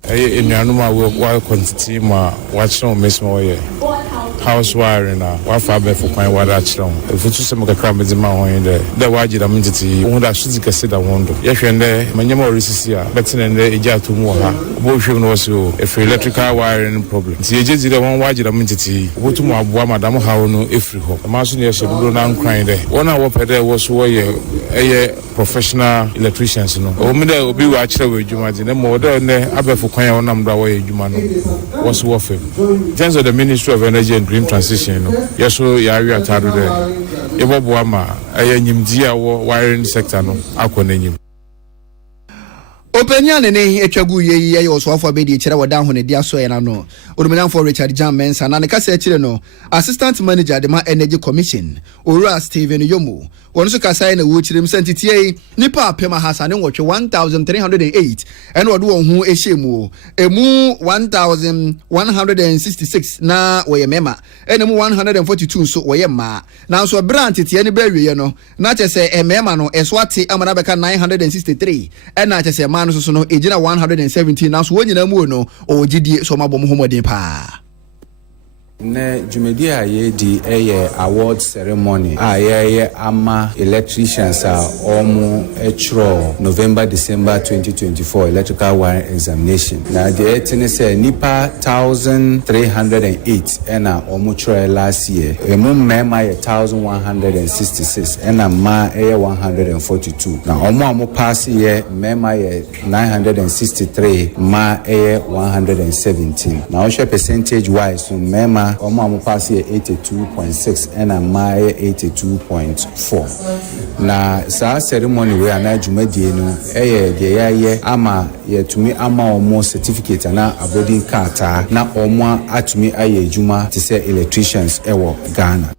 enuanu ma wa quantity ma wa chiro mesmo ye house wiring na wa fa be for kwan wa da chiro efutu se mo kakra me di ma ho yin de wa jira me titi wo da suzi kase da wondo ye hwende manyama orisisi a betin nde eja to mu ha bo hwe no so if electrical wiring problem ti eje jira won wa jira me titi wo tu mo aboa madam ha wo no efri ho ma so ne ye shedo na nkran de wona wo pede wo so wo ye eye professional electricians no o me de obi wa chiro we dwuma di ne mo de ne abefu kwan ya onam da way adwuma no was worth it. In terms of the Ministry of Energy and Green Transition, yes, so ya wi atado de yebobo ama ayanyimdi a wiring sector no akɔnanyim. Openya ne etwagu ye osofo be di kire wada ho ne dia so yana no orumenam for Richard Jam Mensa na ne kasa kire no assistant manager de ma energy commission Ora Steven Yomo won so kasa na wo kirem santitie nipa apema hasa ne nwotwe 1308 ene wode won ho ehyemu emu 1166 na wo ye mema ene mu 142 so wo ye ma na so brand titie ne ba wiye no na chese emema no eswate amana beka 963 ena chese no so no ejina 117 na so wonyina mu no o gidie so mabom homodin pa ne jumedi a ye di award ceremony a ye ama electricians a omo etro November December 2024 electrical wiring examination na the etene say nipa 1308 ena omo tro last year emu mema ye 1166 ena ma 142 na omo pass ye mema ye 963 ma 117 na osho percentage wise so mema Omo pass here 82.6 and a my 82.4. Na sa ceremony we ana dwumadie no ye ama ye tumi ama omo certificate na abodin kata na omo atumi aye dwuma to say electricians ewo Ghana.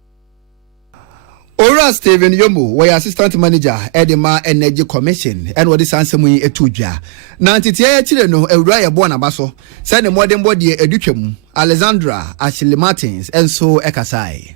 Ora Steven Yomo, we assistant manager Edema Energy Commission, and what is answer me etudja. Na ntitie chile no ewura ye bo na baso. Say ne modern body educam Alexandra Ashley Martins and so ekasai.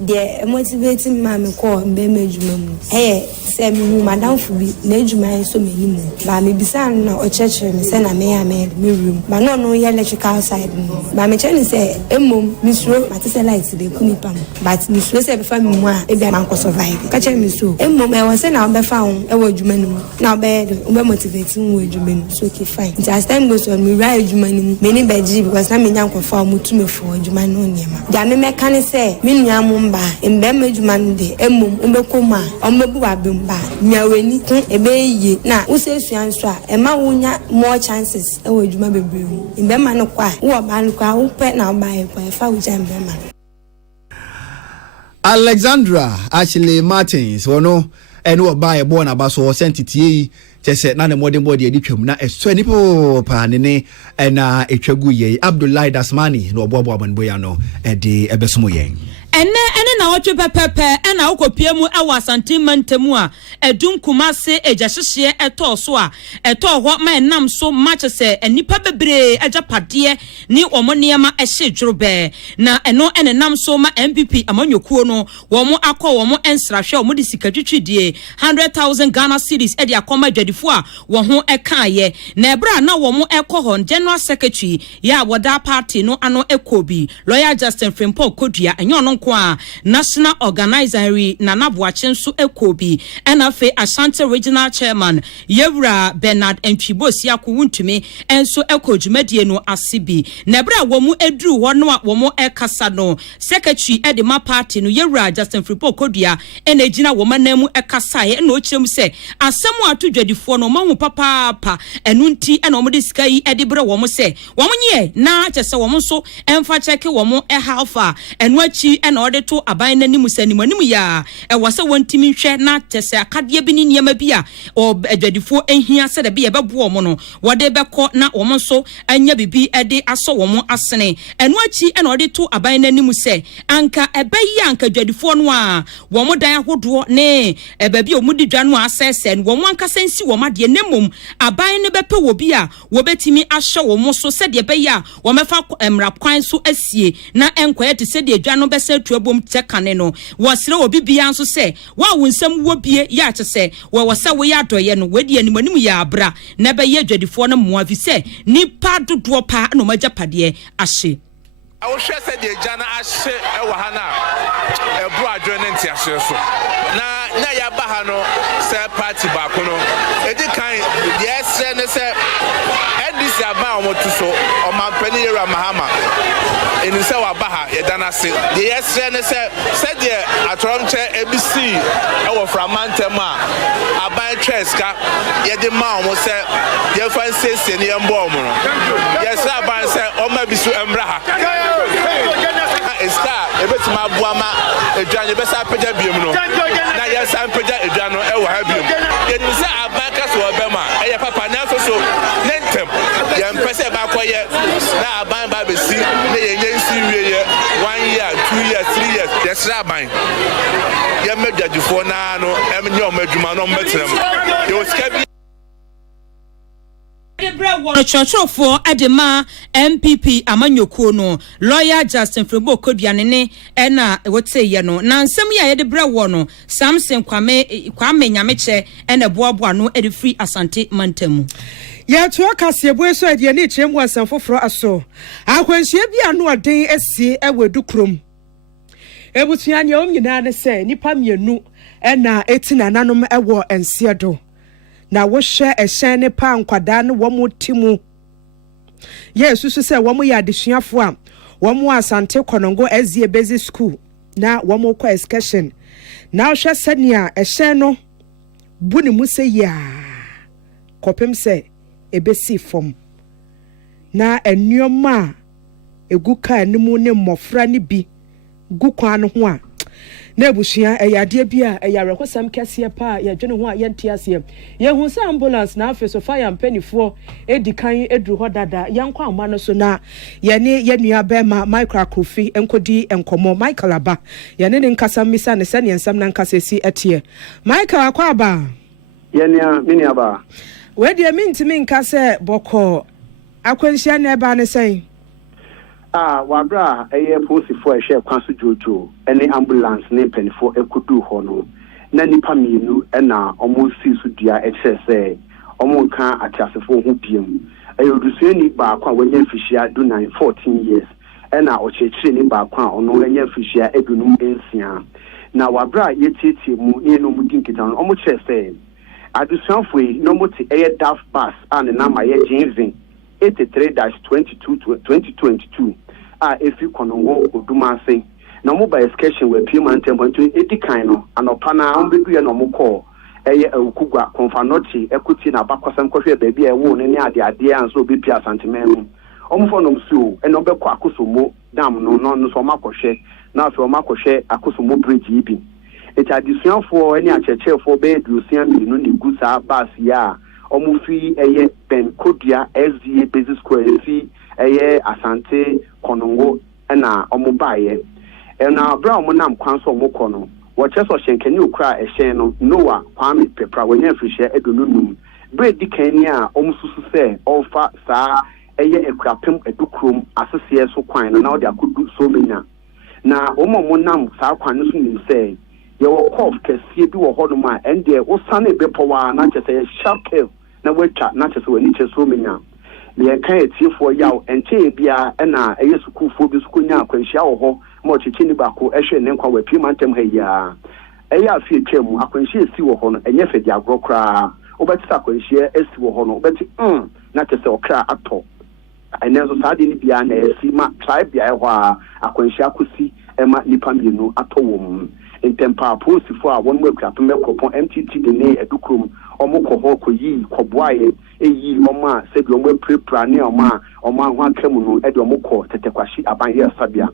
The motivating mammy call Bemejum. Hey, say me, madam for be Nejuma so many more. But me be son or church and send a may made me room. But no electrical side. But me tell say, Mum, Miss Rowe, Matissa lights the Kunipam. But Miss Rowe said before me more, if your uncle survive. Catch me so. Mum, I was sent out by found a word Juman. Now bed, motivating word Juman, so okay, fine. As time goes on, me ride Juman, many bedgy because I'm in Uncle Farm to me for Juman on Yama. Damn, can say, Minyam. In Bemejman de Emum Umbekoma, Ombebu Abumba, Miaweni, Ebe, na Usanswa, Emma Wunya, more chances, a word you may be brewing. In Bemanqua, who are Banqua, who pet now by a Fauja Bema. Alexandra Ashley Martins, or no, and what by a born abaso sent it ye. Just na modern body editum na eswenipo panene na etwaguye Abdullah Dasmani no bobo abanboya e de ebesomo yen ene na otwe pepepe na okopie mu ewa santimantemu a edun kumase ejahihye etoso a etoho ma enam so match se enipa bebre ajapade ni omoniema ehye dwurube na eno enenam so ma MPP amanyokuo no wo mo akọ wo mo ensrahwe wo mo de sikatwitwidie 100,000 Ghana cedis e de akoma dwadifo a wo ho ekaye na ebra na wo mo ekoho general secretary ya woda party no ano ekobi lawyer Justin Frimpong Kodua enyo no kwa national organizer na naboache nso ekobi enafe Ashanti regional chairman Yewura Bernard Entwibosi akowuntumi enso ekojumedie no asibi na bra wo mu edru ho no a wo mu ekasa no secretary edema party no Yewura Justin Frimpong Kodua enegina wo manamu ekasa ye na ochirem se asemu atodwadifo no mahu papa enunti ena omde sika yi edibre wo mu se wo munye na chese wo mu so emfa cheke wo mu halfa enu achi ena ode to aban nanimu sanimu ya wase wontimi hwe na chese akade bi ni niam bi a adwadifo ehia se de be bebo mo no wode beko na wo mu so anya bibi ede aso wo mu asene enu achi ena ode to aban nanimu se anka ebeyi anka adwadifo no a wo mu dan ahodo ne ebabi omudi dwa no asese wo mu anka sensi wo made nemum aban ne bepe wo bi a wo betimi ahwe wo mu so se de be ya wo mefa emra kwan so asie na enkoye te se de dwa no bese tuabom tekane no wasire obi bia nso se wa wonsam wo bie ya che se wo wasa wo ya doye no wadi animanim ya abra na be ye dwadifo no moavi se nipa dodo pa no magyapade ahye I will share the Jana Ashe Ewahana, a broad and Tiasho. Na ya bahano, say party bacono. It kind, yes, and say, and this about to so, or my penny Mahama. In the Sawa Baha, Yadana said, the yes, and said, there, a Trump chair ABC, our from Mantema, a by Cheska, Yadi Mam was said, your friend says in the Embomo. Yes, I said, oh, maybe so Embraha. It's that, a bit my Buama, a Johnny Bessa Peja Bimuno. Now, yes, I'm Peja Jano, I will have you. It is a bankers or Bema, and your papa never so. Nentem, the Empress Bakoya, now buying by the sea, 1 year, 2 years, 3 years, yes, Rabbi. You made that before now, and your Medjumano met them. You was kept. Churchofo Edema MPP Amanyokuo no lawyer Justin Frebo Kodianene ena what say ye no na nsem ya de brewo no Samson Kwame Nyameche ena boaboa no e free Asante Mantamu ya to akasebo so ade ne chemu asanfoforo aso akwanhie bia no oden asie ewedu krom ebutua ne omnyina ne se nipa mienu ena etina nanom ewo ensiedo na wo hwe ehyen ne pa nkwada ne wo motimu yesu so se wo mo ya desuafo a wo mo Asante Konongo Ezie Basic School na wo mo kwa excursion na hwe senia ehyen no buni mu se ya kopem se ebesi fom na enuoma eguka animu ne mmofra ne bi gukwa no ho a na ebusia eyade bia eyarekosam kese pa ya dwene ho a yente ase ye hu sa ambulance na afi so fire mpanifo edikan edru ho dada yankwa ama no so na ye ne ye nua bema micro kofi enkodi enkomo Michael Aba ye ne nkasa misa ne se ne nsam na nkasa si etie Michael akwa aba ye ne mini aba we de mintimi nkasa boko akwanhia na eba ne sen wabra eye posifo ehwe kwaso jojo ene ambulance ne penifo ekodu ho no na nipa mienu na omo si so dua ehse omo nka atiasefo ho biem eyodusue ni ba kwa wanya fishia do 14 years na ochechire ni ba kwa ono wanya fishia edunum ensia na wabra yetietie mu ne no mudinkita no omo chese adusuafo no moti eye daft bus and na ma ye jinvin 83-2022 if you Konongo Odumase na mobile excursion we pay man tempo edikan no anopa na ombedu ye no moko eye ukugwa konfanochi ekuti na bakwasam kohwe baabi e wo ne ade anso obi pia santimenu omfo no msu e no bekọ akosomo dam no so makohwe na so makohwe akosomo bridge ibi eti adisuafo ene achechefo be dusia minu ne gusa bus ya omufi eye Ben Kodia Ezie Basic School fi eye Asante Konongo na omubaye na bra omunam kwanso omukono wo cheso hyenkani okra ehyen no Noah Kwame Pepra wanya frihye edonunum bre dikani a omususu se ofa saa eye ekrapem edukrom asese so kwan no na odi akodu so menya na omunam saa kwan no so nim se ye wo kof kase bi wo hodom a ende wo sane bepowa na chese sharp curve na wetwa na chese wani cheso menya le kan etifo yaw enche bia na eye sukufo bi sukunya akwanhia wo ho ma chichini bako ehwe ne nkwa wapi mantem ha ya eye afi etwam akwanhia esi wo ho no enye fedi agro kra obetisa akwanhia esi wo ho no obeti na chese okra ato enezo saade ni bia na esi ma tribe bia ho a akwanhia kosi ema nipa mienu ato wo mu entempa posifo a won mu akwape mekopon MTT de ne edukrom omokoho koyi koboaye eyi oma sebi omo prepra ne oma ho akamu no ede omoko tetekwashi abanye sabia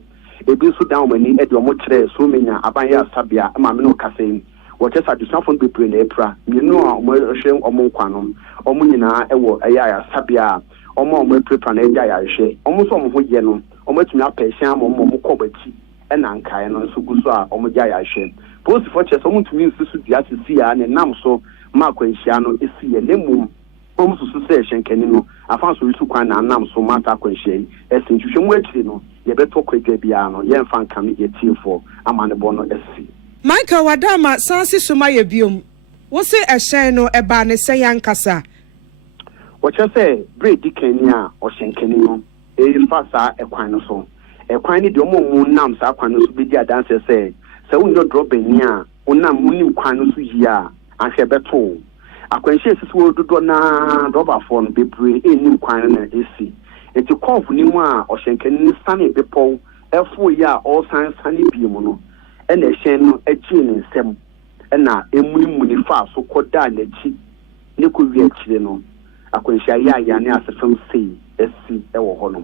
ebi so down mani ede omo kire so menya abanye sabia ma me no kase wote sadusafo be pre na epra mienu a omo hwe omo nkwanom omo nyina ewo eya sabia omo prepra na ede ya hwe omo so omo ho ye no omo tumi apehia omo kobachi ena nkae no so guso a omo ja ya hwe post for chese omo tumi nsusu dia sisi ya ne nam so ma kwanhia no esi ye lemu omususu se hyenkani no afanso yisu kwan na nam so mata kwanhia esi ntwhwemu akire no ye beto kwadwa bia no ye mfa nkame ye tiefo amane bo no esi Michael Wadama sansi suma ye biom wo se ehyen no eba ne se yankasa wo chese bread dikani a o hyenkani no e fa sa ekwan no so ekwan ni de omo nam sa kwan no so bi di adanse se wo drop bani a onam munim kwan no so yi a ahwe beto akwanhia sisi wo dodo na roba phone bebre enim kwan na esi eti kof ni mu a ohyenkani ni sane bepo efo ya all sane bi mu no ena ehyen no achi ni nsem ena emu ni fa so koda na chi ne ko wi akyire no akwanhyia ya ne asefam sei esi ewo hɔ no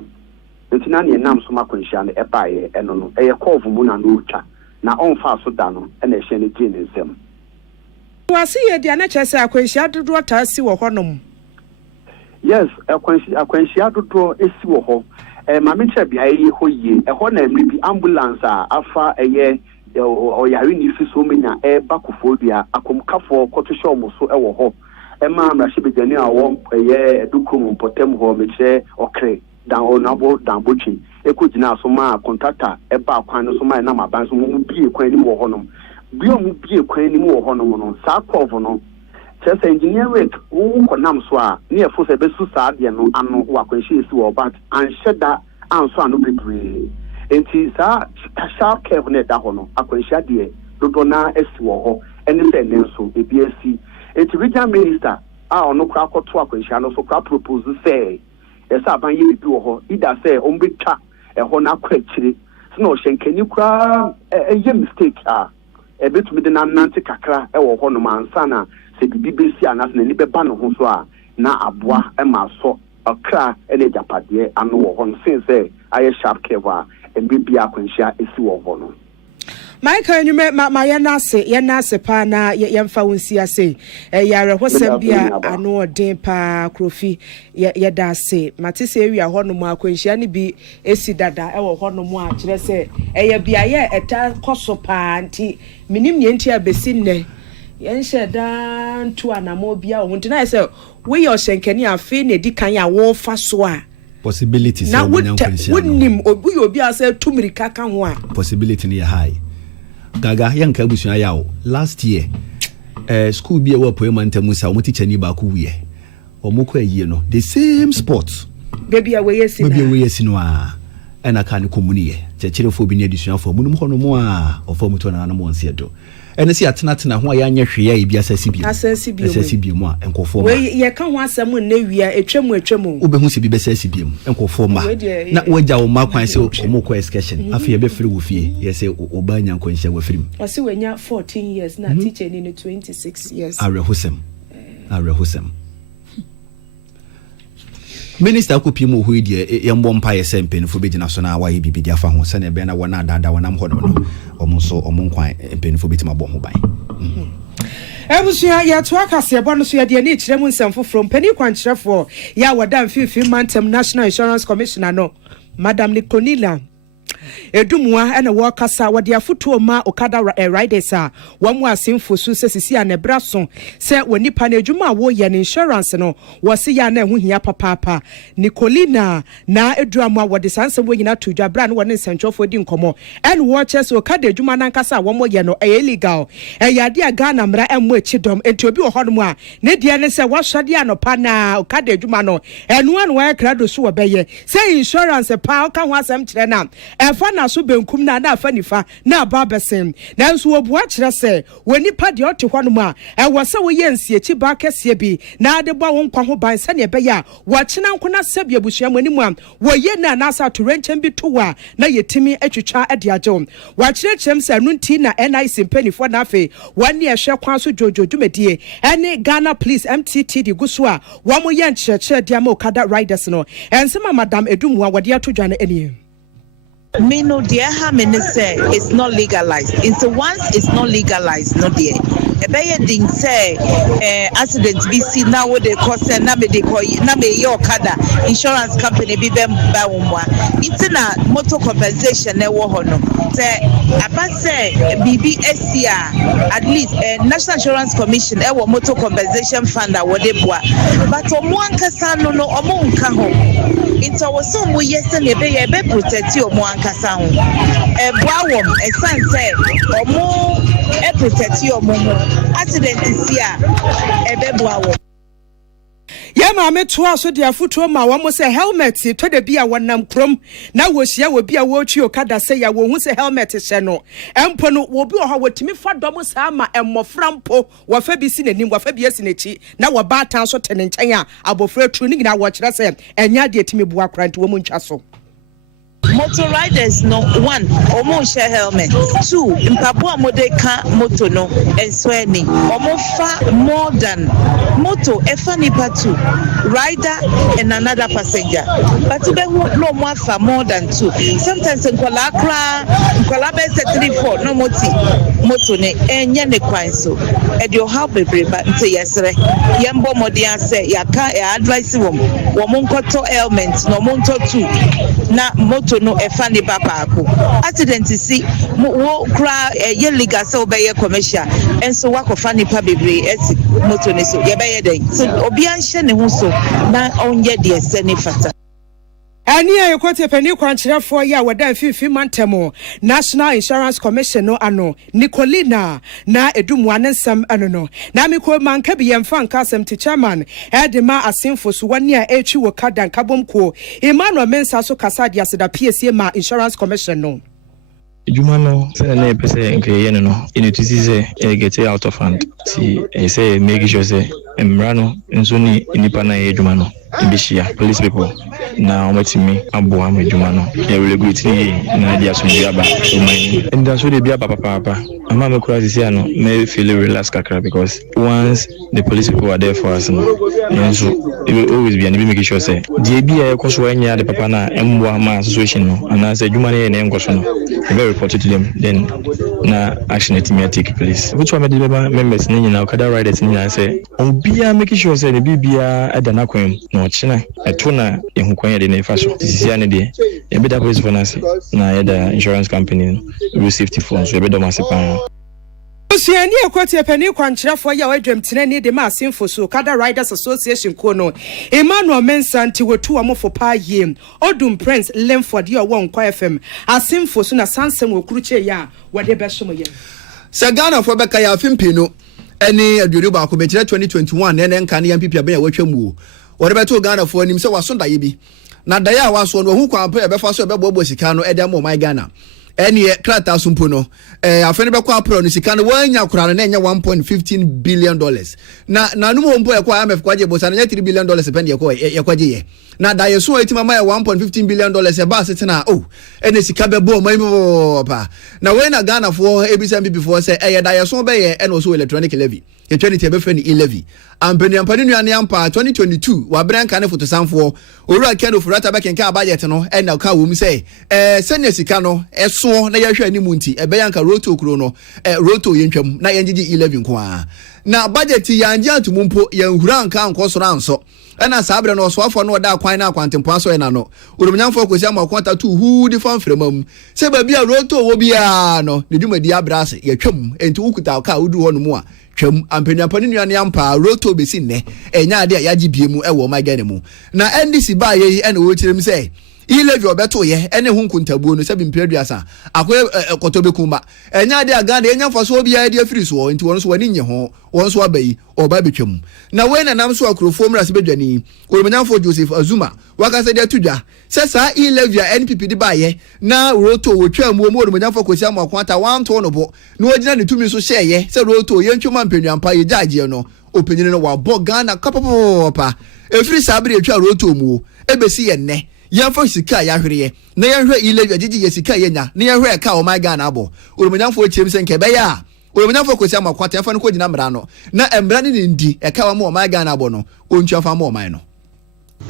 ntina ne nam so makwanhyia no ɛbaaye ɛno no ɛyɛ kɔɔvo mu na no twa na ɔmfa so da no ɛna ɛhyɛ ne gye ne nsɛm wasi ye dia na kyerɛ sɛ akwanhyia dodoɔ taa si wɔ hɔ nom yes akwanhyia dodoɔ esi wɔ hɔ ma me kyerɛ bia yi hɔ yie ɛhɔ na mmiri bi ambulance a afa ɛyɛ ɔyare ne fi so menya ɛba Kofodua akomkafoɔ kɔto hyɛ ɔmo so ɛwɔ hɔ ɛma mrahye begyani a wɔ ɛyɛ edukum mpɔtam hɔ me kyerɛ ɔkre dan onabo dan bochi ekogina so ma contractor eba kwan no so ma na maban so mu bie kwan ni mu wɔ hɔ nom bie mu bie kwan ni mu wɔ hɔ nom no saa kɔvo no kyerɛ engineer work wo kɔnam so a ne yɛfo sɛ besu saa deɛ no ano wa kwanhyia esi wɔ but anhyɛ da anso ano bebree enti saa sharp curve ne da hɔ no akwanhyia deɛ dodo na esi wɔ hɔ ɛne sɛ ne nso ebi esi enti regional minister a ɔno kora akɔto akwanhyia no so kora propose sɛ esa ban ye bibi wɔ hɔ ida sɛ ɔmbetwa ɛhɔ na akɔ akyire sɛ na ɔhyɛ nkani kora ɛyɛ mistake a ɛbɛtumi de nante kakra ɛwɔ hɔ no ansa na sɛ bibi besi anase na ni bɛba no ho so a na aboa ɛma so ɔkra ɛne japadeɛ ano wɔ hɔ no sen sɛ ayɛ sharp curve a ɛmbɛbi akwanhyia esi wɔ hɔ no Michael nyume ma yenase pa na yemfa wonsi ase yare hosem bia ano odin pa krofi yeda ase mate se wi a hono mu akwanhia ne bi esi dada e wo hono mu a kire se eye bia ye eta koso pa nti minim ne nti abesi nne yenhye da ntu anamo bia wo ntina se we yo hyenkani afi na di kan ya wo fa so a possibilities na wonim obi ase tumirika ka ho a possibility ne high gaga yanka busua yawo last year school bi e wo poema ntamusa o teacher ni ba ko wie o mo ko ayie no the same sport baby a we yesi no a ena ka ne komuni ye chechirefo bi ne adusua fo munum ho no mo a ofo muto na na mo nse do ene si atena ho ya nya hwe ya e bi asasi bi mu a enkofo ma we ye ka ho asem na wia etwemu obehu si bi besasi bi mu enkofo ma na wagya wo ma kwan se o mo ko excursion afi ye be firi wo fie ye se oba nya nkwanhia wa firim o se wenya 14 years na teacher ni 26 years arehosem Minister kopi mu hu die yembo mpa ye sempen fo begina so na waye bibidi afa ho se na be na wona dada wonam ho no omonso omonkwan empen fo betima bo ho ban Ebusia ya to akase ebo no so ya de ne kiremu nsɛmfo from pani kwankyerɛfo ya wada mfifi mantem National Insurance Commissioner no Madam Nikonila Edumwa ena wakasa wadi afutuo ma okada riders a wamu asimfo su sesisi a nebra so se wonipa na edwuma wo ye insurance no wose ya na ehu hia papa Nicolina na eduamu wadi sanse wo nyina to dwabra no wone nsantwofo di nkomo en wo chese okada edwuma na nkasa wo ye no illegal yade a Ghana mra emu echidom enti obi wo hono a ne de ne se wahwade anopa na okada edwuma no enu anu wa krado so wo beye se insurance pa ka ho asem kire na efa na so benkum na afa nifa na aba besem nanso obua kire se wonipa de ote hwanum a ewo se wo yensie chi ba kese bi na ade bɔ wo nkwa ho ban se ne beya wo kyena nkona sabia busua manimu a wo ye na nasa to renchen bi towa na yetimi atwitwa ade agye wo kire kyerem se anu nti na NIC mpanifo na afi wani ehwe kwan so jojo dwumadie ene Ghana Police MTT di guso a wo mo ye nkyerɛkyerɛ dia ma okada riders no ensema Madam Edumwa wode atodwa na eni Me no dear Hamine say it's not legalized. It's once it's not legalized, no dear. A bayer ding say accident BC now what they cost and nabe your kada insurance company be them bawumwa. It's a motor compensation ne wohono. Say about say BBSCR at least National Insurance Commission ewo motor compensation fund that what they boa. But omwan kasano no omon kaho. It's our son we yesterday be protect you omwan kasa ho bwawom esan say omo protect you omo accident sia bwawom ya ma me to aso de afutuo ma wo mo say helmet to de bia wonam krom na wo hia wo bia wo twi okada say ya wo hu say helmet hye no empo no wo bi o ha wotimi fa dom sa ma emmofra mpo wo fa bi si nanim wo fa bi asi nachi na wo ba tan so tene nchen a abofra tru ni gina wo kire say enya de timi bua kranti wo mu ntwa so motor riders no one omo share helmet, two mpaboa modeka moto no ensweni omo fa more than moto efa nipa two rider and another passenger, but be no more fa more than two. Sometimes nkola be 3-4 no moto ne enye ne kwan so e dey help bebre ba nte yesre yembo modian say yaka advice wo nkoto helmet no monto two na moto no efa ne papa ako accident si wo kra ye legal say obeye commercial enso wakofa ne pa bebre eti moto ne so ye be ye den so obi anhye ne ho so na onye de ese ne fata. Ani ayokote peni kwanchirafo ya wadan fifi mantemo National Insurance Commission no ano Nicolina na edumu anensam ano no na miko manka bi yemfa nkasem ti chairman edema asimfo so wani a echi wo kadan kabomko Emmanuel Mensa so kasa dia seda PSA ma Insurance Commission no Juma no say na pese nke ye no inutisi say get out of hand si say make sure say emrano nso ni nipa na ye juma no ibishia police people na ometimi abo am juma no e really good ni na dia so dia ba umani and that's what they be papa ama me kura sisi ano me feel relax kakra because once the police people are there for us no so it will always be and be make sure say the be e koso anya the papa na embo ama situation no and say juma na e nkoso no e be report to them then na action it may take place which one the members ni na okada riders ni na say obia make sure say the bibia adana kwem no china etona ehukwan de na faso sisi ane de e be da police finance na e da insurance company we safety funds so e be do masepan Osuani ekote peni kwanchirafo ya wadwam tinani de ma asimfo so Kada Riders Association ko no Emmanuel Mensa nti wotu amofo pa yem Odum Prince Lemford ya won kwa FM asimfo so na sansem okuruche ya wade behsom ye Sagana fo beka ya fimpino eni aduru ba ko be 2021 ne nka ne MPP aben ya watwamu wode beto Ghana fo anim se wasonda ye bi na daya a waso no hu kwan pa e befa so e bebo sika no e dem o my Ghana eni krata sumpo no afeni be kwa apro no sika no wanya kura na enye 1.15 billion dollars na no mpo e kwa IMF kwaje bosa na 3 billion dollars pende ye kwaje ye na da yeso etima ma 1.15 billion dollars e ba setena eni sika be bo mai pa na we na Ghana for ebisa before say e da yeso be ye eno so electronic levy e 20 be fe ni e-levy ampeni ampani nuane ampa 2022 wa branka ne fotosanfo owura keno furata be kenka budget no e na ka wo mu say senya sika no so na yahwe animu nti ebe yanka roto kuro no roto yentwam na yenjiji 11 ko a na budget yanje atumumpo yanhura nka nkosoro anso na sabre no so afo no da kwan na akwantempo aso na no urumnyamfo kosi amakwanta tu hu di fan fremam se ba bia roto wo bia no ne dumadi abrase yatwam enti ukuta ka udu ho no mu a twam ampanyapani nuane ampa roto besi ne enya ade yaji biemu ewo magane mu na NDC ba ye ene wo tirem se e-levy obeto ye ene hu nkuntabuo no sabi mpiraduasa akwe kotobekumba enya de aganda enya faso obi ya de afiri so nti won so wani nye ho won so abayi oba betwam na we na nam so akrofo mra se bedwani oromanyamfo Joseph Azuma wakase de tudwa se sa e-levy a NPP de ba ye na roto wotwa mu oromanyamfo kosi amakwanta wanto no bo na ogina ne tumi so hye ye se roto ye ntwoma mpanwampa ye jaje no openyine no wa Ghana kapopopa efiri sabire etwa roto mu ebesi ye ne yamfa sika ya hwere na yahwe e-levy agigi ye sika yenya na yahwe ka o my Ghana abo oromanyamfo chiem se nke be ya oromanyamfo kosi amakwata yafa no ko gina mra no na emra ne ndi e ka wa mo my Ghana abo no ontwa fa mo my no.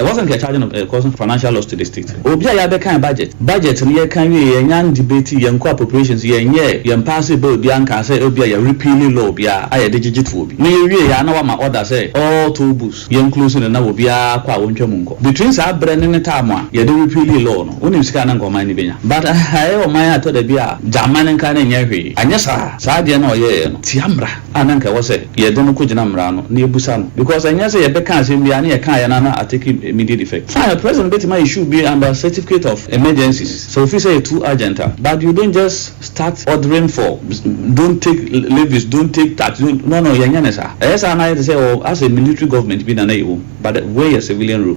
It wasn't a charging of causing financial loss to the state. Obia ya be kan budget and ye kan we yan debate yan co appropriations yan pass bill bi anka say obia ya repealing law bia aye digital obi. Na ye we ya na wa ma order say all two books yan closing na obia kwa wontwa munko. Between sa brand ne time a ye de repealing law no. Onim sika na ngoma ni benya. But aye o man ato da bia jaman nka na nya hwe. Anya sa de na oye no. Tiamra ananka wo say ye de no ko gina mra no na ebusa no because anya say ye be kan say bia na ye kan ya na atake immediate effect. Fine, President Betima should be under certificate of emergencies. So if you say too urgent, but you don't just start ordering for, don't take levies, don't take tax. No, yanyanesa. Yes, I say, as a military government, be an but where a civilian rule.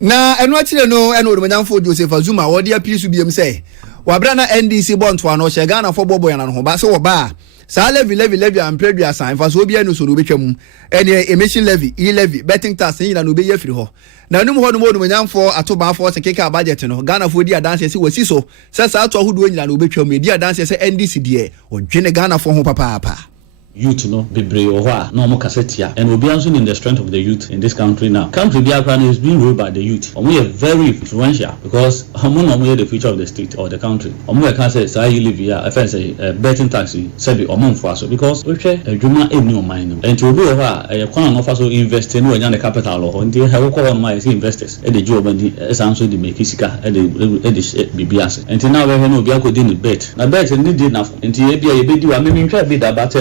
Na enwachire no eno oromanyamfo Joseph Azuma wodi appeal su biem say wabrana NDC bonto ano Ghana for bobo yana no ba so wo ba sa levy and previous sign for so bia no so no betwam ene emission levy levy betting tax yin na no be yefiri ho na no ho no mo nyamfo atoba for se keka budget no Ghana for dia dance se wasi so se sa ato ahodo nyina no betwam dia dance se NDC de odwene Ghana for ho papa youth no bebre owa no mo kasetia and obi anso in the strength of the youth in this country now. Country Biafra is being ruled by the youth. We are very influential because we are the future of the state or the country. We can say say you live here I say betting taxi say be omon for us because we share adwuma eni o man and to be owa e kwan no fa so invest no anya the capital or nti he wo ko on my investors e dey job and esanso dey make sika e dey bibiase and now we no obi akodi ni bet na bet ni dey na nti e bia e bedi wa me ntwa bi da but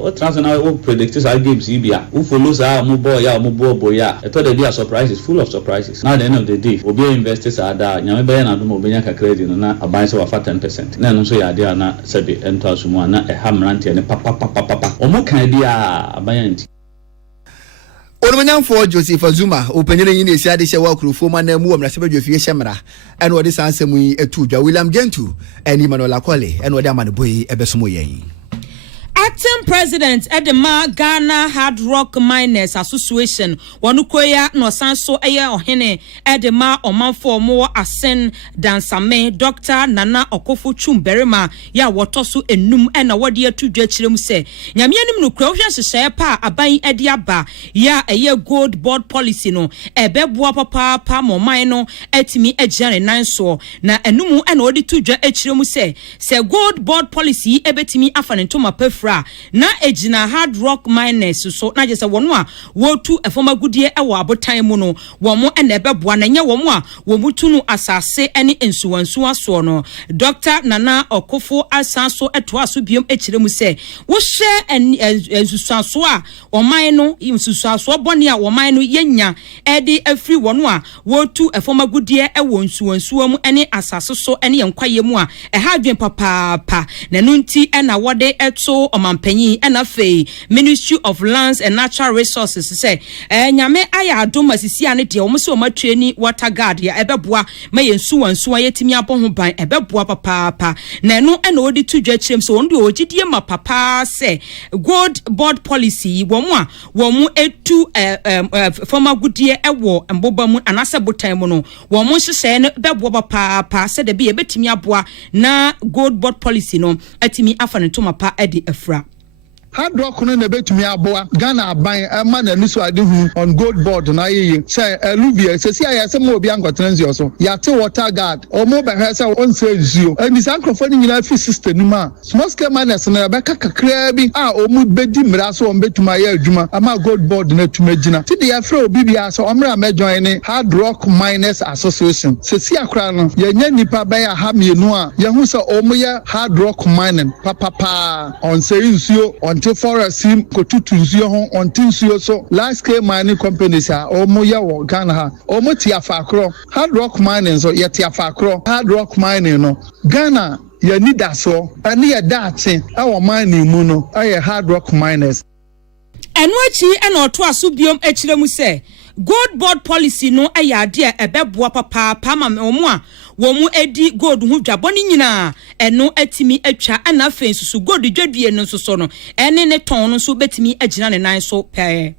what transnational predictors are games ibia who follows our mobile boy I thought they be a surprises full of surprises. Now at the end of the day obi investors are da nyame be na do mo benya ka credit na aban se wa 10% na no so ya dia na sebe ento asumu na e hamrante ne papa omo kan dia aban nti Ormanyan for Joseph Azuma openyere yin esi ade hye wa kurofo ma na mu amra sebadwo fie hyemra ene odi sansemu yi etu William Gentu eni Manuel Akole ene odi amane boy ebesomo yen. Acting President Edema Ghana Hard Rock Miners Association wanukoya no sanso eye ohene Edema omanfo mo asen dansame Dr. Nana Okofo Chumberima ya wotoso enum ena wode atudwa kirem se nyame anim no kura hwe hyehyɛ pa aban edi aba ya eye gold board policy no ebeboa papa moman no atimi agyare nanso na enum ena wode tudwa akirem se gold board policy ebetimi afanentoma pefra na ejina Hard Rock Miners so na jese wono a wotu efoma gudie ewo abotan mu no womo ena ebeboa na nye womo a womutunu asase ene ensuwansu aso no Dr. Nana Okofo asanso eto aso biom ekiremu se wo hye ensusuaso a oman no ensusuaso bone a oman no yenya edi afri wono a wotu efoma gudie ewo ensuwansu mu ene asase so ene yenkwaye mu a eha adwen papa na nunti ena wode eto Mampenyi NFA Ministry of Lands and Natural Resources say nyame aya adom asisi ane de omse omatweni water guard ya ebeboa ma yensu yetimi abon ho ban ebeboa papa na eno ena odi tudwa kirem so onde ogidie ma papa say gold board policy womu etu former gudie ewo emboba mu anase botan mu no womu hyehye ne beboa papa say de bi ebetimi aboa na gold board policy no atimi afa ne to mapa edi afra Hard Rock no nebetumi aboa Ghana aban ma na niso ade hu on gold board na yeye say Luvia say see ya say mo obi ankotrenzi so ya te water guard o mo be hwe say on say nsuo and san crofo ni nyina fi system ni ma small scale miners na be kakakra bi a o mu bedi mra so on betuma ya adwuma ama gold board na tuma gina ti de ya fra obi bia so omra me join ni Hard Rock Miners Association say see akra no ye nya nipa ba ya ha mienu a ye hu say o mo ya Hard Rock Mining papa on say nsuo on forest sim kotutu nsuo ho onti nsuo so large scale mining companies a omo ya wo Ghana ha omo ti afakro Hard Rock Mining so ye ti afakro Hard Rock Mining no Ghana ye need so ani ye daate awo mining mu no aye Hard Rock Miners eno achi ena oto aso biom akiremu se gold board policy no ayade ebeboa papa ma omo a womu edi gold hu dwaboni nyina eno atimi atwa ana fensusu gold dwadue no so no ene ne ton no so betimi agina ne nan so pe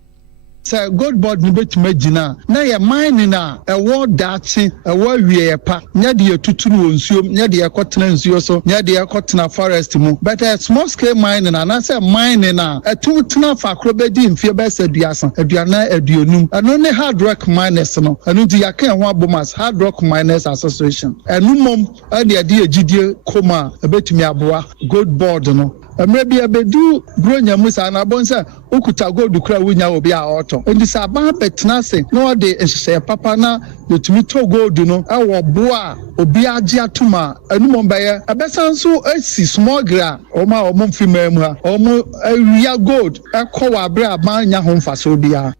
say gold board ni betuma gina na ye mine na ewo dachi ewo wie pa nya de tuturu onsuo nya de ekotena nsuo so nya de ekotena forest mu but a small scale mining na say mine na etutena fa krobedi mfie be saduasa aduana aduonum eno ne Hard Rock Miners no eno di yakan ho abomas Hard Rock Miners Association enu mom ade de agidie koma ebetumi aboa gold board no maybe abedu bronya musa na bonsa okuta gold kura wunya obi a auto ndi saba betna se no de ehye papa na yetumi to gold no ewo boa obi age atuma enum mbaye abesanso asi small gra oma mfima mu ha omo awia gold ekowa abra abanya ho mfaso bia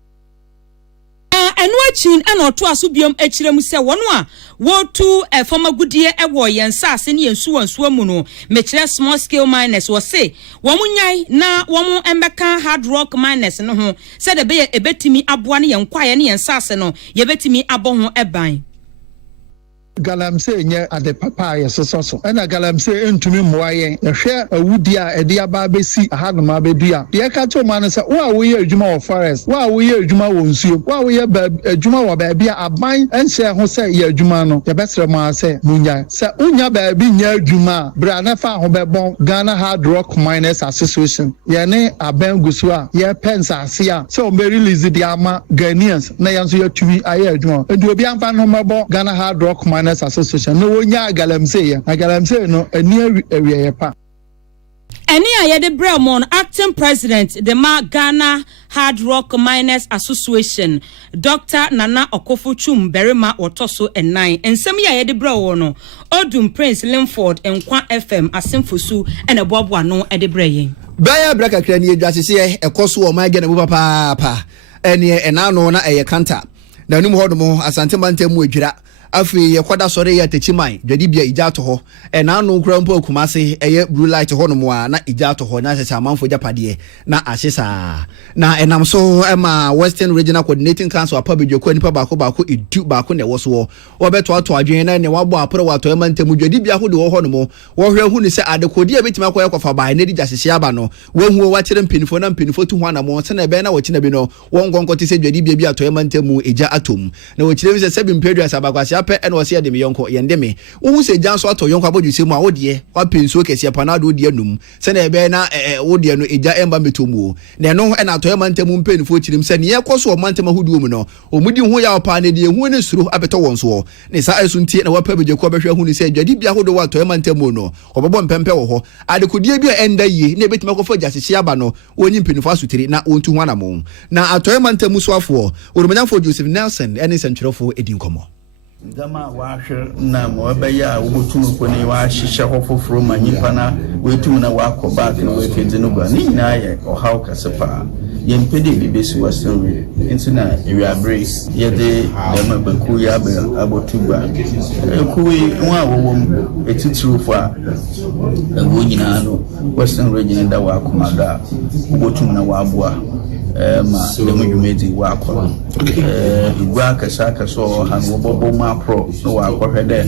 enu achin ena oto aso biom akirem se wono a wotu efoma gudie ewo yensa ase ne yensuwansuwa mu no mekire small scale miners wo se womunyai na womu embeka Hard Rock Miners no ho se de be ebetimi aboa ne yenkwaye ne yensa ase no yebetimi abo ho eban galamsey nye ade papa ye soso ena galamsey entumi mmoa yen yehwe awudi a ede aba besi ahanoma bedua de ka to man se wo ye adwuma wo forest wo ye adwuma wo nsuo wo ye adwuma wo ba bia aban enhye ho se ye adwuma no ye besre ma se munya se unya ba bi nya adwuma bra na fa ho bebon Ghana Hard Rock Miners Association ye ne aban gusu a ye pensa ase a se o be release di ama Ghanaians na yanso ye tumi aye adwuma edu obi amfa no mebo Ghana Hard Rock Miners Association no wonya galamsey no ani awie pa Eni ayede Bremon acting president the Ghana Hard Rock Miners Association Dr. Nana Okofuchum Berima Otoso and 9 ensem ya ayede brewo no Odum Prince Linford Enkwa FM asemfosu ene boabwa no ede breyen Baya braka krani edwasese ekoso o magene bu papa ene enano na eye kanta na num hodomo asante mantemu adwira afi yekwada sore ya techiman dwadibia ijato ho na no kura mpo kumase eye blue light ho no mo na ijato ho na sese amanfo japade na ahyesa na enam so ema Western Regional Coordinating Council apabedweko nipa baako edu baako na woso wo beto ato adwen na ne wabo aporo wato emantem dwadibia ho de ho no mo wo hwe hu ni se adekodi abetima akoye kwafa ba na di jasese aba no wo hu wa kire mpinifo na mpinifo tu ho na mo se na ebe na wachina bi no wo ngonkote se dwadibia bi ato emantem eja atom na wo kire bi se sebi mpedua sabakwase pe eno wase ya de me yonko yende me wo se janso ato yonko abodwuse mu a wo de wa pensuo kese panado wo de num se na ebe na wo de no eja emba metomu na no na ato emantem mpenifo kirim se ne yekoso o mantem ahudu mu no omudi ho ya opa na de hu ne suru abeto wonso ne sa esu ntie na wapa bejeko behwe hu ni se dwadi bia hodo wa ato emantem no obebo mpempe wo ho adekodie bia enda yie na ebetima kofo jasese aba no onyi mpenifo asutiri na ontu ho anamo na ato emantem so afo oromanyafo Joseph Nelson ene sentwerefo edinkomo Dama washer na mwabaya ubutumu kwenye washisha hofofro manyipana wetu na wako back na wekeze nubwa ni naye ohauka sepa yempede bibesi wasori into na area brace yede dema beku ya abotuba kuwi nwa wowom etituru fa ewo nyina no Western Region da wako mada ubutumu na wabua ma demu jumedi wako igwa kasaka so han wobobo ma pro no wako hede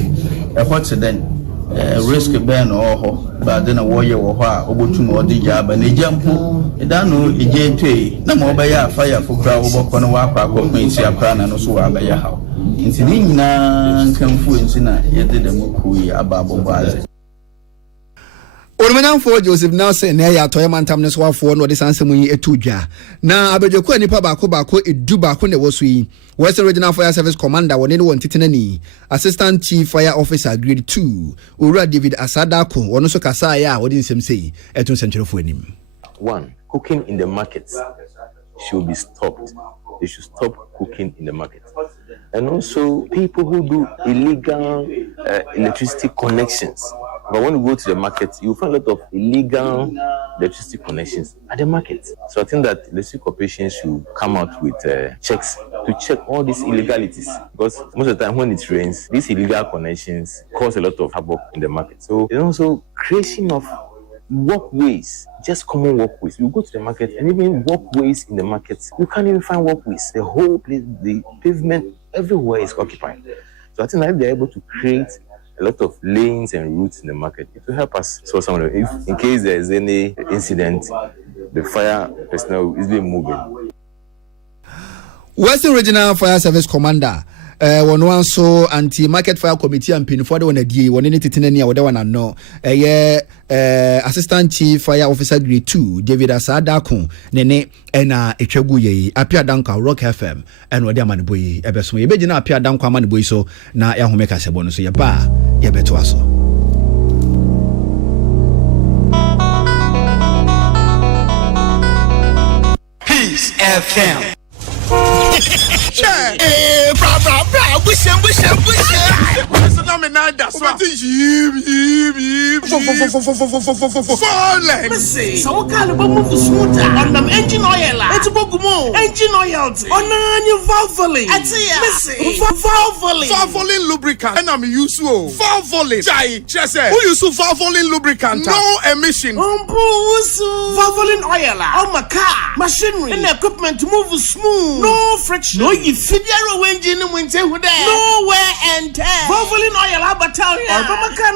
what then risk ben oho ba de na woye wo ho a obotum odija aba na ejampo eda no eje twe na mo ba ya fire fukra woboko no wako akoko enti akra na no so wa ba ya ha nti ni nyina nkamfu enti na yede demu kuyi aba abobaze Oromanyafo Joseph Nelson na ya toye mantam ne so afo no de sansemu yi etudwa na abedweko nipa baako edu baako ne woso yi Western Regional Fire Service Commander woni ne won titenani Assistant Chief Fire Officer Grade 2 Owura David Asadako wono so kasa ya wodi nsem sei etun sentrefo anim. 1. Cooking in the market should be stopped. They should stop cooking in the market. And also people who do illegal electricity connections. But when you go to the market, you find a lot of illegal electricity connections at the market. So I think that electricity corporations should come out with checks to check all these illegalities. Because most of the time when it rains, these illegal connections cause a lot of havoc in the market. So there's also creation of walkways, just common walkways. You go to the market and even walkways in the market, you can't even find walkways. The whole place, the pavement, everywhere is occupied. So I think that if they're able to create a lot of lanes and routes in the market, it will help us solve some of them. If in case there is any incident, the fire personnel is being moving. Western Regional Fire Service Commander one so anti-market fire committee and pin for the one a day one in it in any other one no Assistant Chief Fire Officer Grade 2 David Asadako nene ena etwaguye apia danka Rock FM and wode amane boy ebeso ye begina apia danka amane boy so na ya homeka sebo no so ye ba ye beto aso Peace FM. Bra, bush. that's what falling. Say, so kind of move smooth on them engine oil. It's bogumo, engine oil. On your valvoline. Valvoline lubricant. And I'm used to valvoline. Jai, just who use valvoline lubricant? No emission. Valvoline oil. On my car, machinery, and equipment to move smooth. No friction. No, you figure engine when say who there. No wear and tear. Valvoline oil, battalion.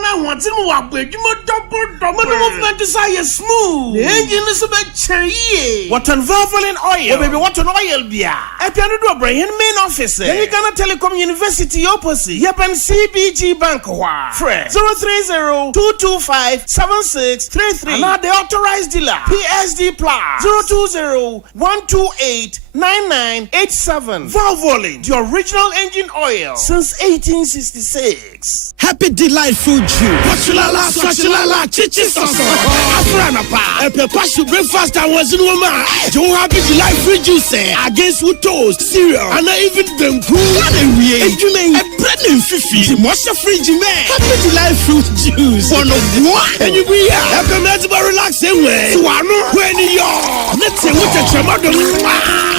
Or wants to move with you double movement desire smooth. The engine is a bit cherry. What on Valvoline oil? Oh, baby, what on oil beer? I can do a brain main office. Then you gonna Telecom University opposite. Yep, and CBG Bank. Fred 030-225-7633. And now the authorized dealer. PSD Plus 020-128-9987. Valvoline, the original engine oil since 1866. Happy delightful Jew. Swachulala, chichi soso. Afranapa. Epe pashu breakfast and was in woman. Don't happy delightful juice against with toast, cereal, and even them cool. What a weird. And you mean a bread and fifi. The moisture fridge man. Happy delightful juice. One of one. And you be here. Happy to relax away. Swano when you're. Let's say what a chamado.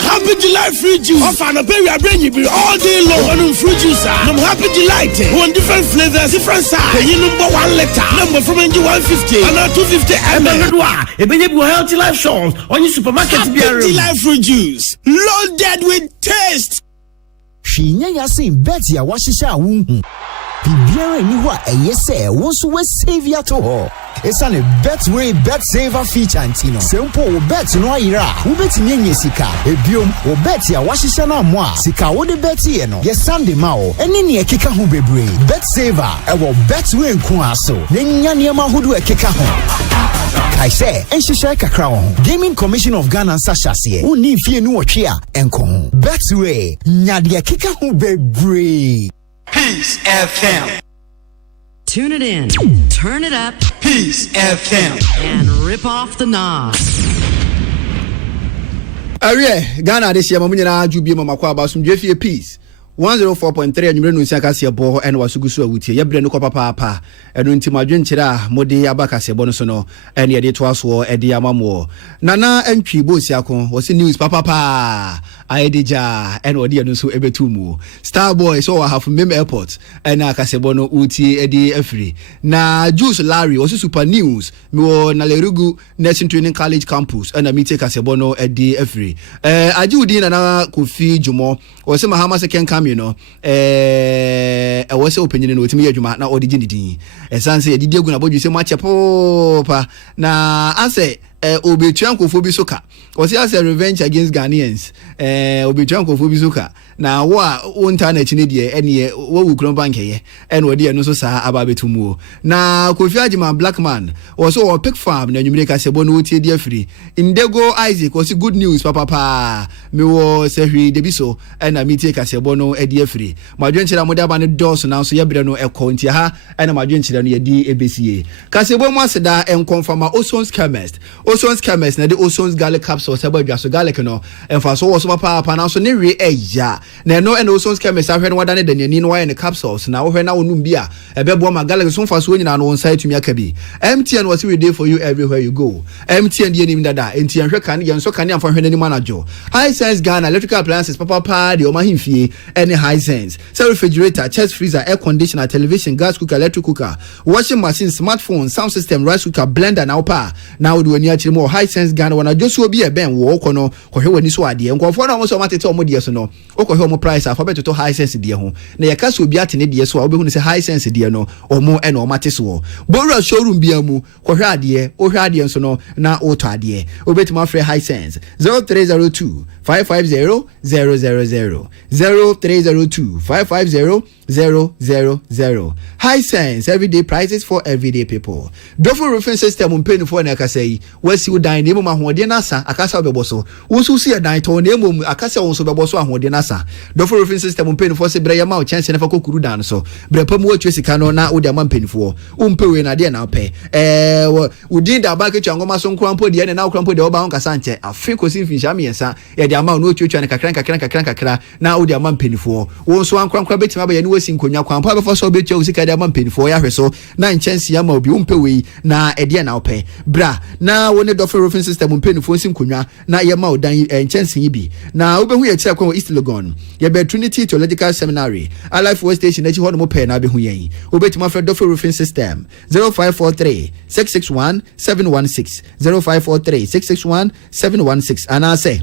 Happy delightful juice. Of an appear bring you all day long on fruit juice. I'm happy delight. One different flavors, different size. You number 1 letter. Number from NG 150 and 250 ml. A healthy life songs on your supermarket. Happy delightful juice. Loaded with taste. She never seen Betty a washisha womb. Bibiara ni hɔ a ɛyɛ sɛ wɔn nso wɔ save ya to hɔ. Ɛsan bet way bet saver feature antino. Simple wo bet no ayira. Wo bet nye sika. Ebiom wo bet ya wahyehyɛ na mo a sika wo de bet ye no. Ye Sunday ma wo. Ɛne ne ɛkeka ho bebree. Bet saver ɛwɔ bet way nko aso. Ne nya nneɛma ahodo ɛkeka ho. I say, Enshishai Kakra, Gaming Commission of Ghana Sashasiye, who need fear no chia, Enko. Betway, Nadia Kika who be Peace FM. Tune it in, turn it up, Peace FM, and rip off the knob. Ghana this year, Mamina Jubi Mamakwa Basum Jeffy Peace. 104.3 anyumre no nsia kase bo ene wasugusu awutie yebre no kopa papa eno ntimadwe nkyira mode abakase bo no so no ene ye de to aso e de amamo nana antwi bo siako wo se news papa aidija ene ode no so ebetumu star boy so wa half mem airport ene akase bo no utie e de afri na juice larry wo super news me wo na lerugu nursing training college campus ene mi take kase bo no e de afri ajiudi na kofi jumo wo se mahama second you know I was opinion no timi adwuma na odi gindidin esanse edidi egu na bodwu se mo achepo pa na ase obetuan kofo bi soka o se ase revenge against Ghanaians obetuan kofo bi soka na wo a wonta na chine de ene wo wukron bank ye ene odi eno so sa aba betumu na Kofi Agyeman black man o so o pick farm na nwumire ka sebo no wotie de afiri Indego Isaac o se good news papa me wo se hwi de bi so ena metie ka sebo no edi afiri madwenkyira mo de aba ne dos na so yebre no ekonti ha ena madwenkyira no yedi ebesie ka sebo mo aseda enkonfama Osons chemist na the Osons garlic capsule sebo dwaso garlic no emfa so wo so papa na so ne we eya na no ena Osons chemist ahwe no wadane de nani no why ne capsules na wo hwe na wonum bia ebebo ma garlic so mfa so nyina no won site tumi akabi MTN was we dey for you everywhere you go MTN dey nim dada MTN hwe kan yen so kan amfa hwe nani manager high sense Ghana electrical appliances papa de o ma himfie any high sense so refrigerator chest freezer air conditioner television gas cooker electric cooker washing machine smartphone sound system rice cooker blender na opa na wo de wani akire mo high sense Ghana wana josu obi e ben wo kono ko hwe wani so ade nkofo na mo so matete o mo de so no o ko hwe mo price alphabet to high sense de ho na ye ka so obi atene de so a obi hu ne se high sense de no o mo e na o mate so borua showroom bia mu ko hwe ade o hwe ade so no na o to ade obetima free high sense 0302 550 000 0302 550 000 high sense everyday prices for everyday people. Dofo roofing system mpeni for na akasai wasi udan nemu mahode nasa akasa obeboso wosu si dan to nemu akasa wonso beboso ahode nasa Dofo roofing system mpanyinfoɔ se brɛ yɛ ma wo chance na fa kokuru dan so brɛ pam wo atwa sika no na wo de ama mpanyinfoɔ wo mpewe na de na pɛ wo din da ba ketwa ngoma so nkrampo de na nkrampo de wo ba ho kasa nkyɛ afi kosi mfinhya miɛnsa yɛ de ama wo no atwa ne kakra na wo de ama mpanyinfoɔ wo nso ankrankra betima ba yɛ ne wasi nkonya kwampa bɛfa so betwa wo sika de ama mpanyinfoɔ yɛ ahwɛ so na nkyɛnse ama obi wo mpewe na ɛde na wo pɛ bra na wo ne Dofo roofing system mpanyinfoɔ si nkonya na yɛ ma wo dan nkyɛnse yi bi na wo behu yɛ kyerɛ kwa East Legon yɛ be Trinity Theological Seminary Alive Force Station echi ho no mo pɛ na behu yɛn obetima afɛ Dofo roofing system 0543 661 716 0543 661 716 and I say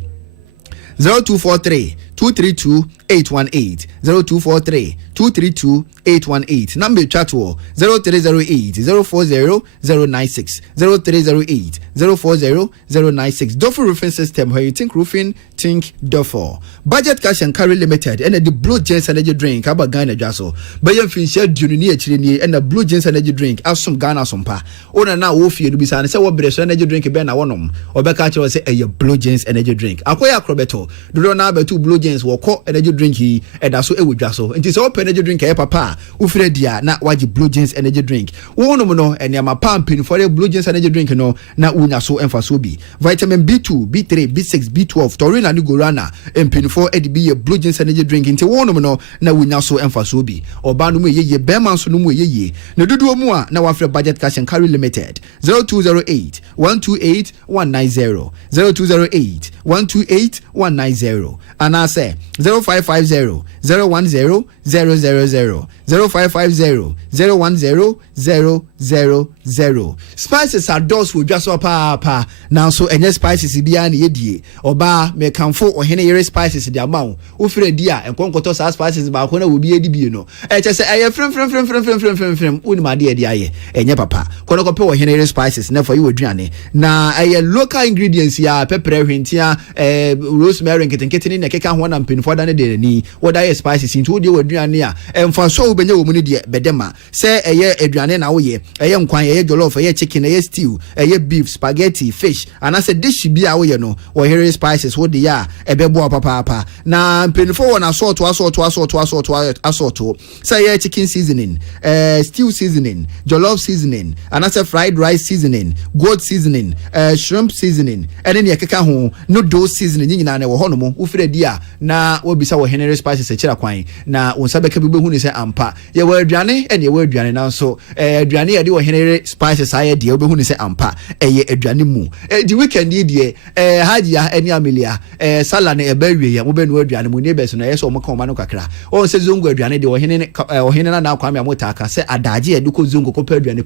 0243 232 818 0243 232 818 number chat 0308 040 096 0308 040 096 Dofo roofing system where you think roofing think Dofo budget cash and carry limited and the blue jeans energy drink aba Ghana jaso bayan fin share dununi akire ni and the blue jeans energy drink asom Ghana sompa ona na wo fie do bisa ne se wo bre so energy drink be na wonom obeka kire say a blue jeans energy drink akoya akrobeto do na betu blue jeans wo ko energy drink yi eda so ewudwa so nti se wo energy drink e papa wo fire dia na waji blue jeans energy drink wonom no eniama pampin for the blue jeans energy drink no na unya so emfa so bi vitamin B2 B3 B6 B12 taurine and guarana empin for edb blue jeans energy drink nti wonom no na unya so emfa so bi oba no mu yeye bema so no mu yeye na dudu mu a na wafre budget cash and carry limited 0208 128 190 0208 128 190 and I say 0550 010 000 0550 010 000 spices are those who just papa now so any spices bia na yedie oba me kanfo ohene yere spices dia mawo wo fere dia enkonkoto sa spices ba ko na wo bia di bi no e che se aye frem uni ma de dia aye enye papa kono ko pe ohene yere spices na for you aduane na aye local ingredients ya pepper hwentia rosemary nketenkete ni keka ho na mpenfo da ne de ni wo da aye spices nti wo de aduane a emfa so wo benya wo mu ni de bedema se aye aduane na wo ye aye nkwan aye jollof aye chicken aye stew aye beef spaghetti fish and I said dish bia wo ye no wo here spices wo de ya ebebo papa na mpenfo wo na asort say aye chicken seasoning stew seasoning jollof seasoning and I said fried rice seasoning goat seasoning shrimp seasoning and then ye keka ho noodle seasoning nyina na wo ho no mo wo fere dia na wo bisa wo here spices e kira kwan na wo nsa beka bi behu ni say ampa ye wo aduane ene ye wo aduane na so aduane ye de wo here spices aye de wo behu ni say ampa eye aduane mu the weekend die hajia eni amelia sala na eba wie ya mo be no aduane mu neighbors na yeso mo kan ma no kakra on se zongo aduane de wo hene na na kwa me amota aka se adaje ye de ko zongo ko pa aduane